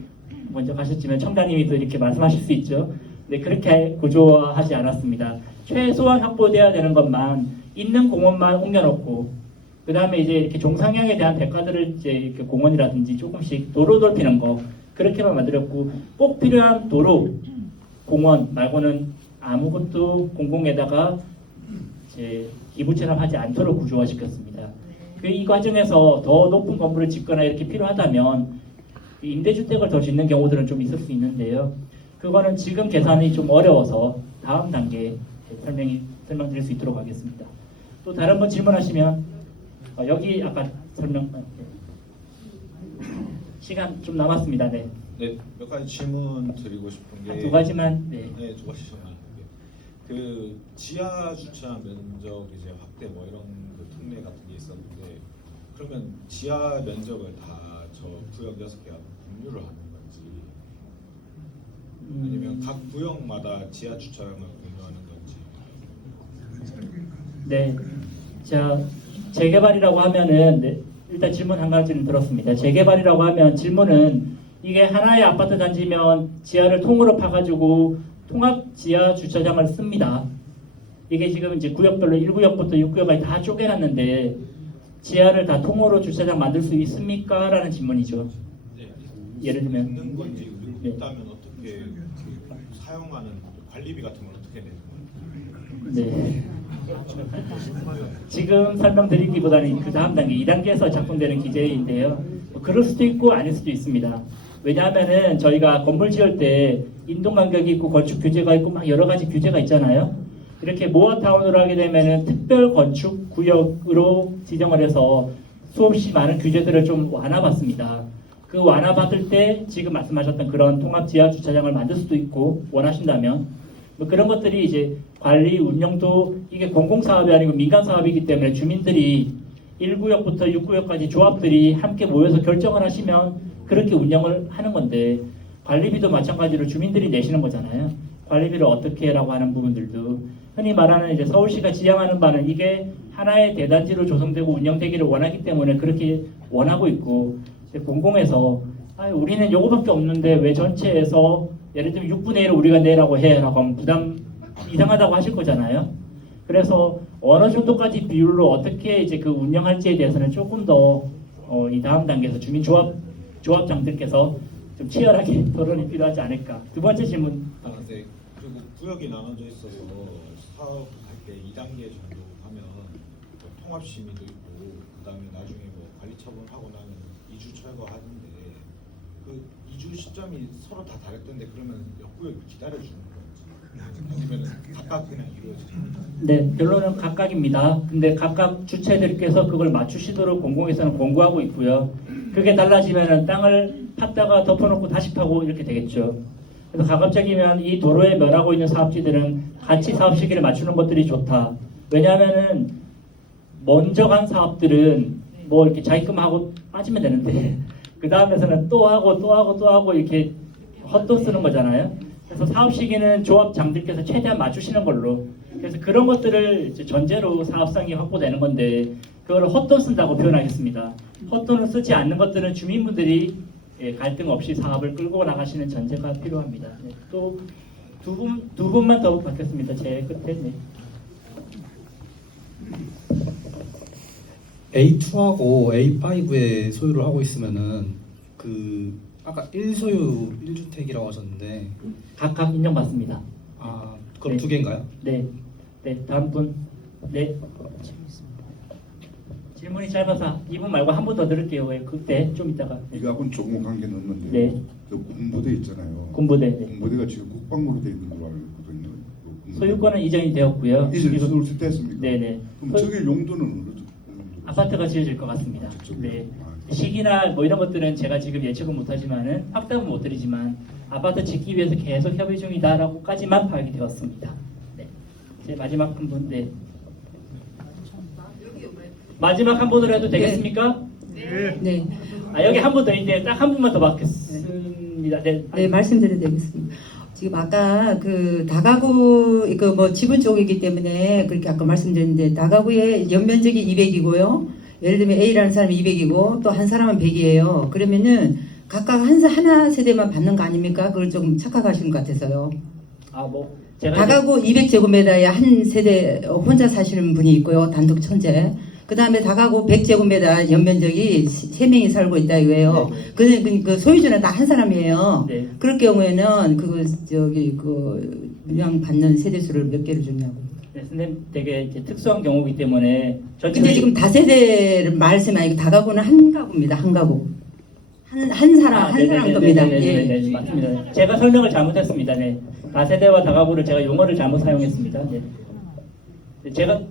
먼저 가셨지만 청장님이 또 이렇게 말씀하실 수 있죠. 네, 그렇게 구조화하지 않았습니다. 최소한 확보돼야 되는 것만 있는 공원만 옮겨놓고 그 다음에 이제 이렇게 종상향에 대한 대가들을 이제 이렇게 공원이라든지 조금씩 도로 넓히는 거 그렇게만 만들었고 꼭 필요한 도로 공원 말고는 아무것도 공공에다가 이제 기부 체납하지 않도록 구조화시켰습니다. 이 과정에서 더 높은 건물을 짓거나 이렇게 필요하다면 임대주택을 더 짓는 경우들은 좀 있을 수 있는데요. 그거는 지금 계산이 좀 어려워서 다음 단계에 설명드릴 수 있도록 하겠습니다. 또 다른 분 질문하시면 여기 아까 설명 시간 좀 남았습니다. 네. 네, 몇 가지 질문 드리고 싶은 게 두 가지만. 네. 네, 두 가지만. 그 지하 주차 면적 이제 확대 뭐 이런 그 특례 같은 게 있었는데 그러면 지하 면적을 다 저 구역 6개가 분류를 하는 건지 아니면 각 구역마다 지하 주차장을 공유하는 건지. 네. 자, 재개발이라고 하면은 네, 일단 질문 한 가지는 들었습니다. 재개발이라고 하면 질문은 이게 하나의 아파트 단지면 지하를 통으로 파가지고 통합 지하 주차장을 씁니다. 이게 지금 이제 구역별로 1구역부터 6구역까지 다 쪼개놨는데 지하를 다 통으로 주차장 만들 수 있습니까? 라는 질문이죠. 네, 예를 들면 있는 건지 네. 있다면 어떻게 그 사용하는 관리비 같은 건 어떻게 되는 건지. 네. 지금 설명드리기보다는 그 다음 단계 2단계에서 작동되는 기재인데요. 그럴 수도 있고 아닐 수도 있습니다. 왜냐하면은 저희가 건물 지을 때 인동 간격이 있고 건축 규제가 있고 막 여러 가지 규제가 있잖아요. 이렇게 모아타운으로 하게 되면은 특별 건축 구역으로 지정을 해서 수없이 많은 규제들을 좀 완화받습니다. 그 완화받을 때 지금 말씀하셨던 그런 통합 지하 주차장을 만들 수도 있고 원하신다면 뭐 그런 것들이 이제 관리 운영도 이게 공공사업이 아니고 민간사업이기 때문에 주민들이 1구역부터 6구역까지 조합들이 함께 모여서 결정을 하시면 그렇게 운영을 하는 건데 관리비도 마찬가지로 주민들이 내시는 거잖아요. 관리비를 어떻게 해라고 하는 부분들도 흔히 말하는 이제 서울시가 지향하는 바는 이게 하나의 대단지로 조성되고 운영되기를 원하기 때문에 그렇게 원하고 있고 공공에서 우리는 요거밖에 없는데 왜 전체에서 예를 들면 6분의 1을 우리가 내라고 해라고 하면 부담 이상하다고 하실 거잖아요. 그래서 어느 정도까지 비율로 어떻게 이제 그 운영할지에 대해서는 조금 더 이 다음 단계에서 주민 조합장들께서 좀 치열하게 토론이 필요하지 않을까. 두 번째 질문. 네. 그리고 구역이 나눠져 있어서 사업할 때 2단계 정도 하면 뭐 통합심의도 있고 그다음에 나중에 뭐 관리 처분하고 나면 이주 철거하는데 그 이주 시점이 서로 다 다르던데 그러면 옆구역을 기다려주는 건지 아니면 각각 그냥 이루어지는 건지. 네, 결론은 각각입니다. 근데 각각 주체들께서 그걸 맞추시도록 공공에서는 권고하고 있고요. 그게 달라지면은 땅을 팠다가 덮어놓고 다시 파고 이렇게 되겠죠. 그래서 가급적이면 이 도로에 면하고 있는 사업지들은 같이 사업 시기를 맞추는 것들이 좋다. 왜냐하면은 먼저 간 사업들은 뭐 이렇게 자기금하고 빠지면 되는데 그 다음에서는 또 하고 이렇게 헛돈 쓰는 거잖아요. 그래서 사업 시기는 조합장들께서 최대한 맞추시는 걸로. 그래서 그런 것들을 이제 전제로 사업상이 확보되는 건데 그걸 헛돈 쓴다고 표현하겠습니다. 헛돈을 쓰지 않는 것들은 주민분들이 갈등 없이 사업을 끌고 나가시는 전제가 필요합니다. 네, 또 두 분만 더 받겠습니다. 제 끝에. 네. A2하고 A5에 소유를 하고 있으면은 그 아까 1소유 1주택이라고 하셨는데 각각 인정받습니다. 아 그럼 네. 두 개인가요? 네, 네 다음 분. 네. 질문이 짧아서 이분 말고 한 분 더 들을게요. 왜 그때 좀 이따가. 이거하고는 조금 관계는 없는데 네. 저 군부대 있잖아요. 군부대. 네. 군부대가 지금 국방부로 돼 있는 걸로 알고 있거든요. 그 군부대. 소유권은 이전이 되었고요. 이전이 지금- 됐습니까? 네네. 그럼 저게 용도는 어느 정도? 아파트가 지어질 것 같습니다. 네. 시기나 뭐 이런 것들은 제가 지금 예측은 못하지만은 확답은 못 드리지만 아파트 짓기 위해서 계속 협의 중이다라고까지만 파악이 되었습니다. 네. 제 마지막 한 분. 네. 마지막 한 분으로 해도 되겠습니까? 네. 아 여기 한 분 더 있는데 딱 한 분만 더 받겠습니다. 네. 네, 말씀드려도 되겠습니다. 지금 아까 그 다가구 그 뭐 지분 쪽이기 때문에 그렇게 아까 말씀드렸는데 다가구의 연면적이 200이고요. 예를 들면 A라는 사람이 200이고 또 한 사람은 100이에요. 그러면은 각각 하나 세대만 받는 거 아닙니까? 그걸 좀 착각하시는 것 같아서요. 아 뭐 제가 다가구 200제곱미터에 한 세대 혼자 사시는 분이 있고요. 단독 천재. 그 다음에 다가구 100제곱미터 연면적이 3명이 살고 있다 이거예요. 그 소유주는 다 한 사람이에요. 네. 그럴 경우에는 그 분양 받는 세대수를 몇 개를 주냐고. 네, 선생님 되게 이제 특수한 경우이기 때문에 근데 지금 다세대를 말씀 아니고 다가구는 한 가구입니다. 한 가구. 한 사람 겁니다. 예. 네, 맞습니다. 제가 설명을 잘못했습니다. 네. 다세대와 다가구를 제가 용어를 잘못 사용했습니다. 네. 네, 제가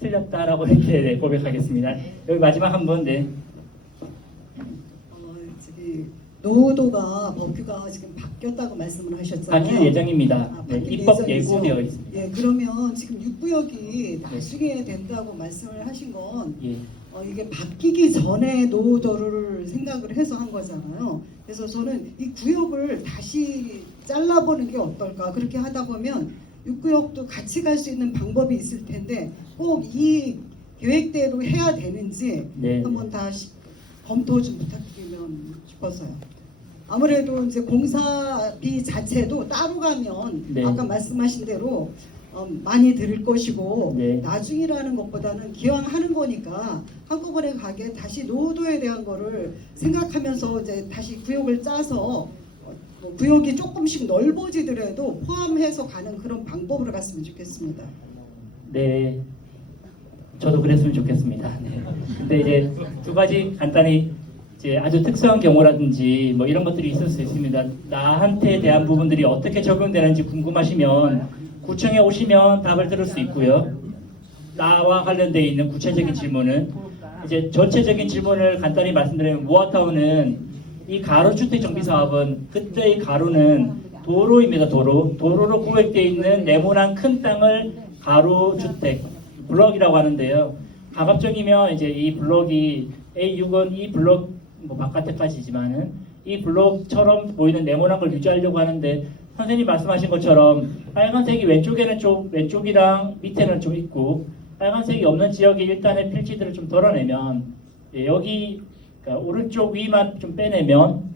틀렸다라고 이렇게 네, 고백하겠습니다. 여기 마지막 한 분. 네. 노후도가 법규가 지금 바뀌었다고 말씀을 하셨잖아요. 바뀔 예정입니다. 네, 바뀔 입법 예정이죠. 예고되어 있습니다. 예, 그러면 지금 6구역이 나중에 된다고 말씀을 하신 건 예. 이게 바뀌기 전에 노후도를 생각을 해서 한 거잖아요. 그래서 저는 이 구역을 다시 잘라보는 게 어떨까. 그렇게 하다 보면 6구역도 같이 갈 수 있는 방법이 있을 텐데 꼭 이 계획대로 해야 되는지 네. 한번 다시 검토 좀 부탁드리면 싶어서요. 아무래도 이제 공사비 자체도 따로 가면 네. 아까 말씀하신 대로 많이 들을 것이고 네. 나중이라는 것보다는 기왕 하는 거니까 한꺼번에 가게 다시 노후도에 대한 거를 생각하면서 이제 다시 구역을 짜서 뭐 구역이 조금씩 넓어지더라도 포함해서 가는 그런 방법으로 갔으면 좋겠습니다. 네, 저도 그랬으면 좋겠습니다. 네. 근데 이제 두 가지 간단히 이제 아주 특수한 경우라든지 뭐 이런 것들이 있을 수 있습니다. 나한테 대한 부분들이 어떻게 적용되는지 궁금하시면 구청에 오시면 답을 들을 수 있고요. 나와 관련되어 있는 구체적인 질문은 이제 전체적인 질문을 간단히 말씀드리면 모아타운은 이 가로주택 정비 사업은 그때의 가로는 도로입니다. 도로로 구획되어 있는 네모난 큰 땅을 가로주택 블럭이라고 하는데요. 가급적이면 이제 이 블럭이 A6은 이 블럭 뭐 바깥에까지지만은 이 블럭처럼 보이는 네모난 걸 유지하려고 하는데 선생님 말씀하신 것처럼 빨간색이 왼쪽에는 좀 왼쪽이랑 밑에는 좀 있고 빨간색이 없는 지역의 일단의 필지들을 좀 덜어내면 여기 그러니까 오른쪽 위만 좀 빼내면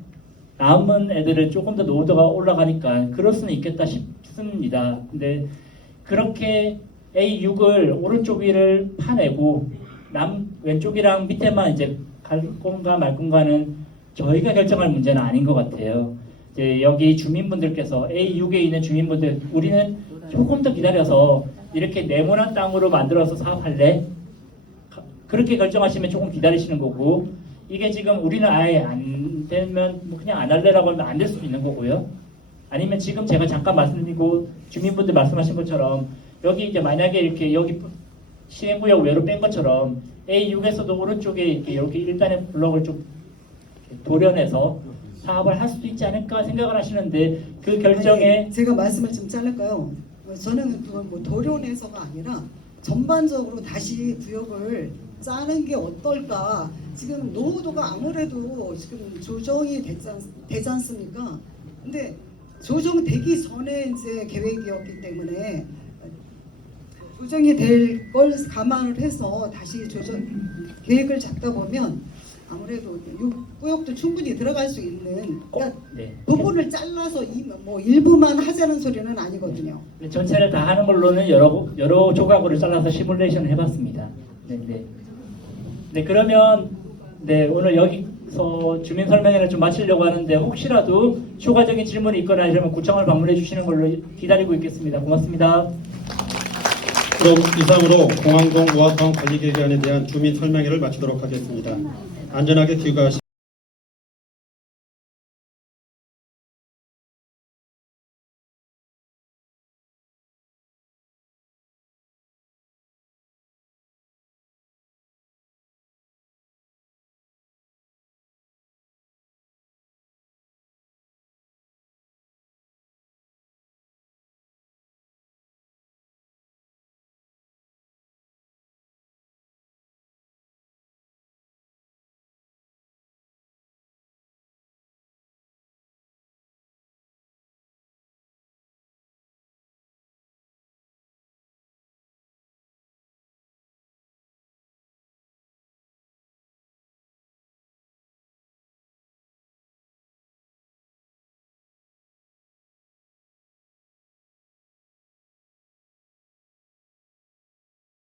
남은 애들은 조금 더 노후도가 올라가니까 그럴 수는 있겠다 싶습니다. 근데 그렇게 A6을 오른쪽 위를 파내고 왼쪽이랑 밑에만 이제 갈 건가 말 건가는 저희가 결정할 문제는 아닌 것 같아요. 이제 여기 주민분들께서 A6에 있는 주민분들 우리는 조금 더 기다려서 이렇게 네모난 땅으로 만들어서 사업할래? 그렇게 결정하시면 조금 기다리시는 거고 이게 지금 우리는 아예 안 되면 뭐 그냥 안 할래라고 하면 안 될 수도 있는 거고요. 아니면 지금 제가 잠깐 말씀드리고 주민분들 말씀하신 것처럼 여기 이제 만약에 이렇게 여기 시행구역 외로 뺀 것처럼 A6에서도 오른쪽에 이렇게 일단의 블럭을 좀 도려내서 사업을 할 수도 있지 않을까 생각을 하시는데 그 결정에 아니, 제가 말씀을 좀 자를까요? 저는 그건 뭐 도려내서가 아니라 전반적으로 다시 구역을 짜는 게 어떨까? 지금 노후도가 아무래도 지금 조정이 되지 않습니까? 근데 조정되기 전에 이제 계획이었기 때문에 조정이 될 걸 감안을 해서 다시 조정 계획을 잡다 보면 아무래도 구역도 충분히 들어갈 수 있는 그러니까 네. 부분을 잘라서 뭐 일부만 하자는 소리는 아니거든요. 전체를 다 하는 걸로는 여러 조각으로 잘라서 시뮬레이션을 해봤습니다. 네, 네. 네, 그러면 네, 오늘 여기서 주민 설명회를 좀 마치려고 하는데 혹시라도 추가적인 질문이 있거나 이러면 구청을 방문해 주시는 걸로 기다리고 있겠습니다. 고맙습니다. 그럼 이상으로 공항동 모아타운 관리계획안에 대한 주민 설명회를 마치도록 하겠습니다. 안전하게 귀가하시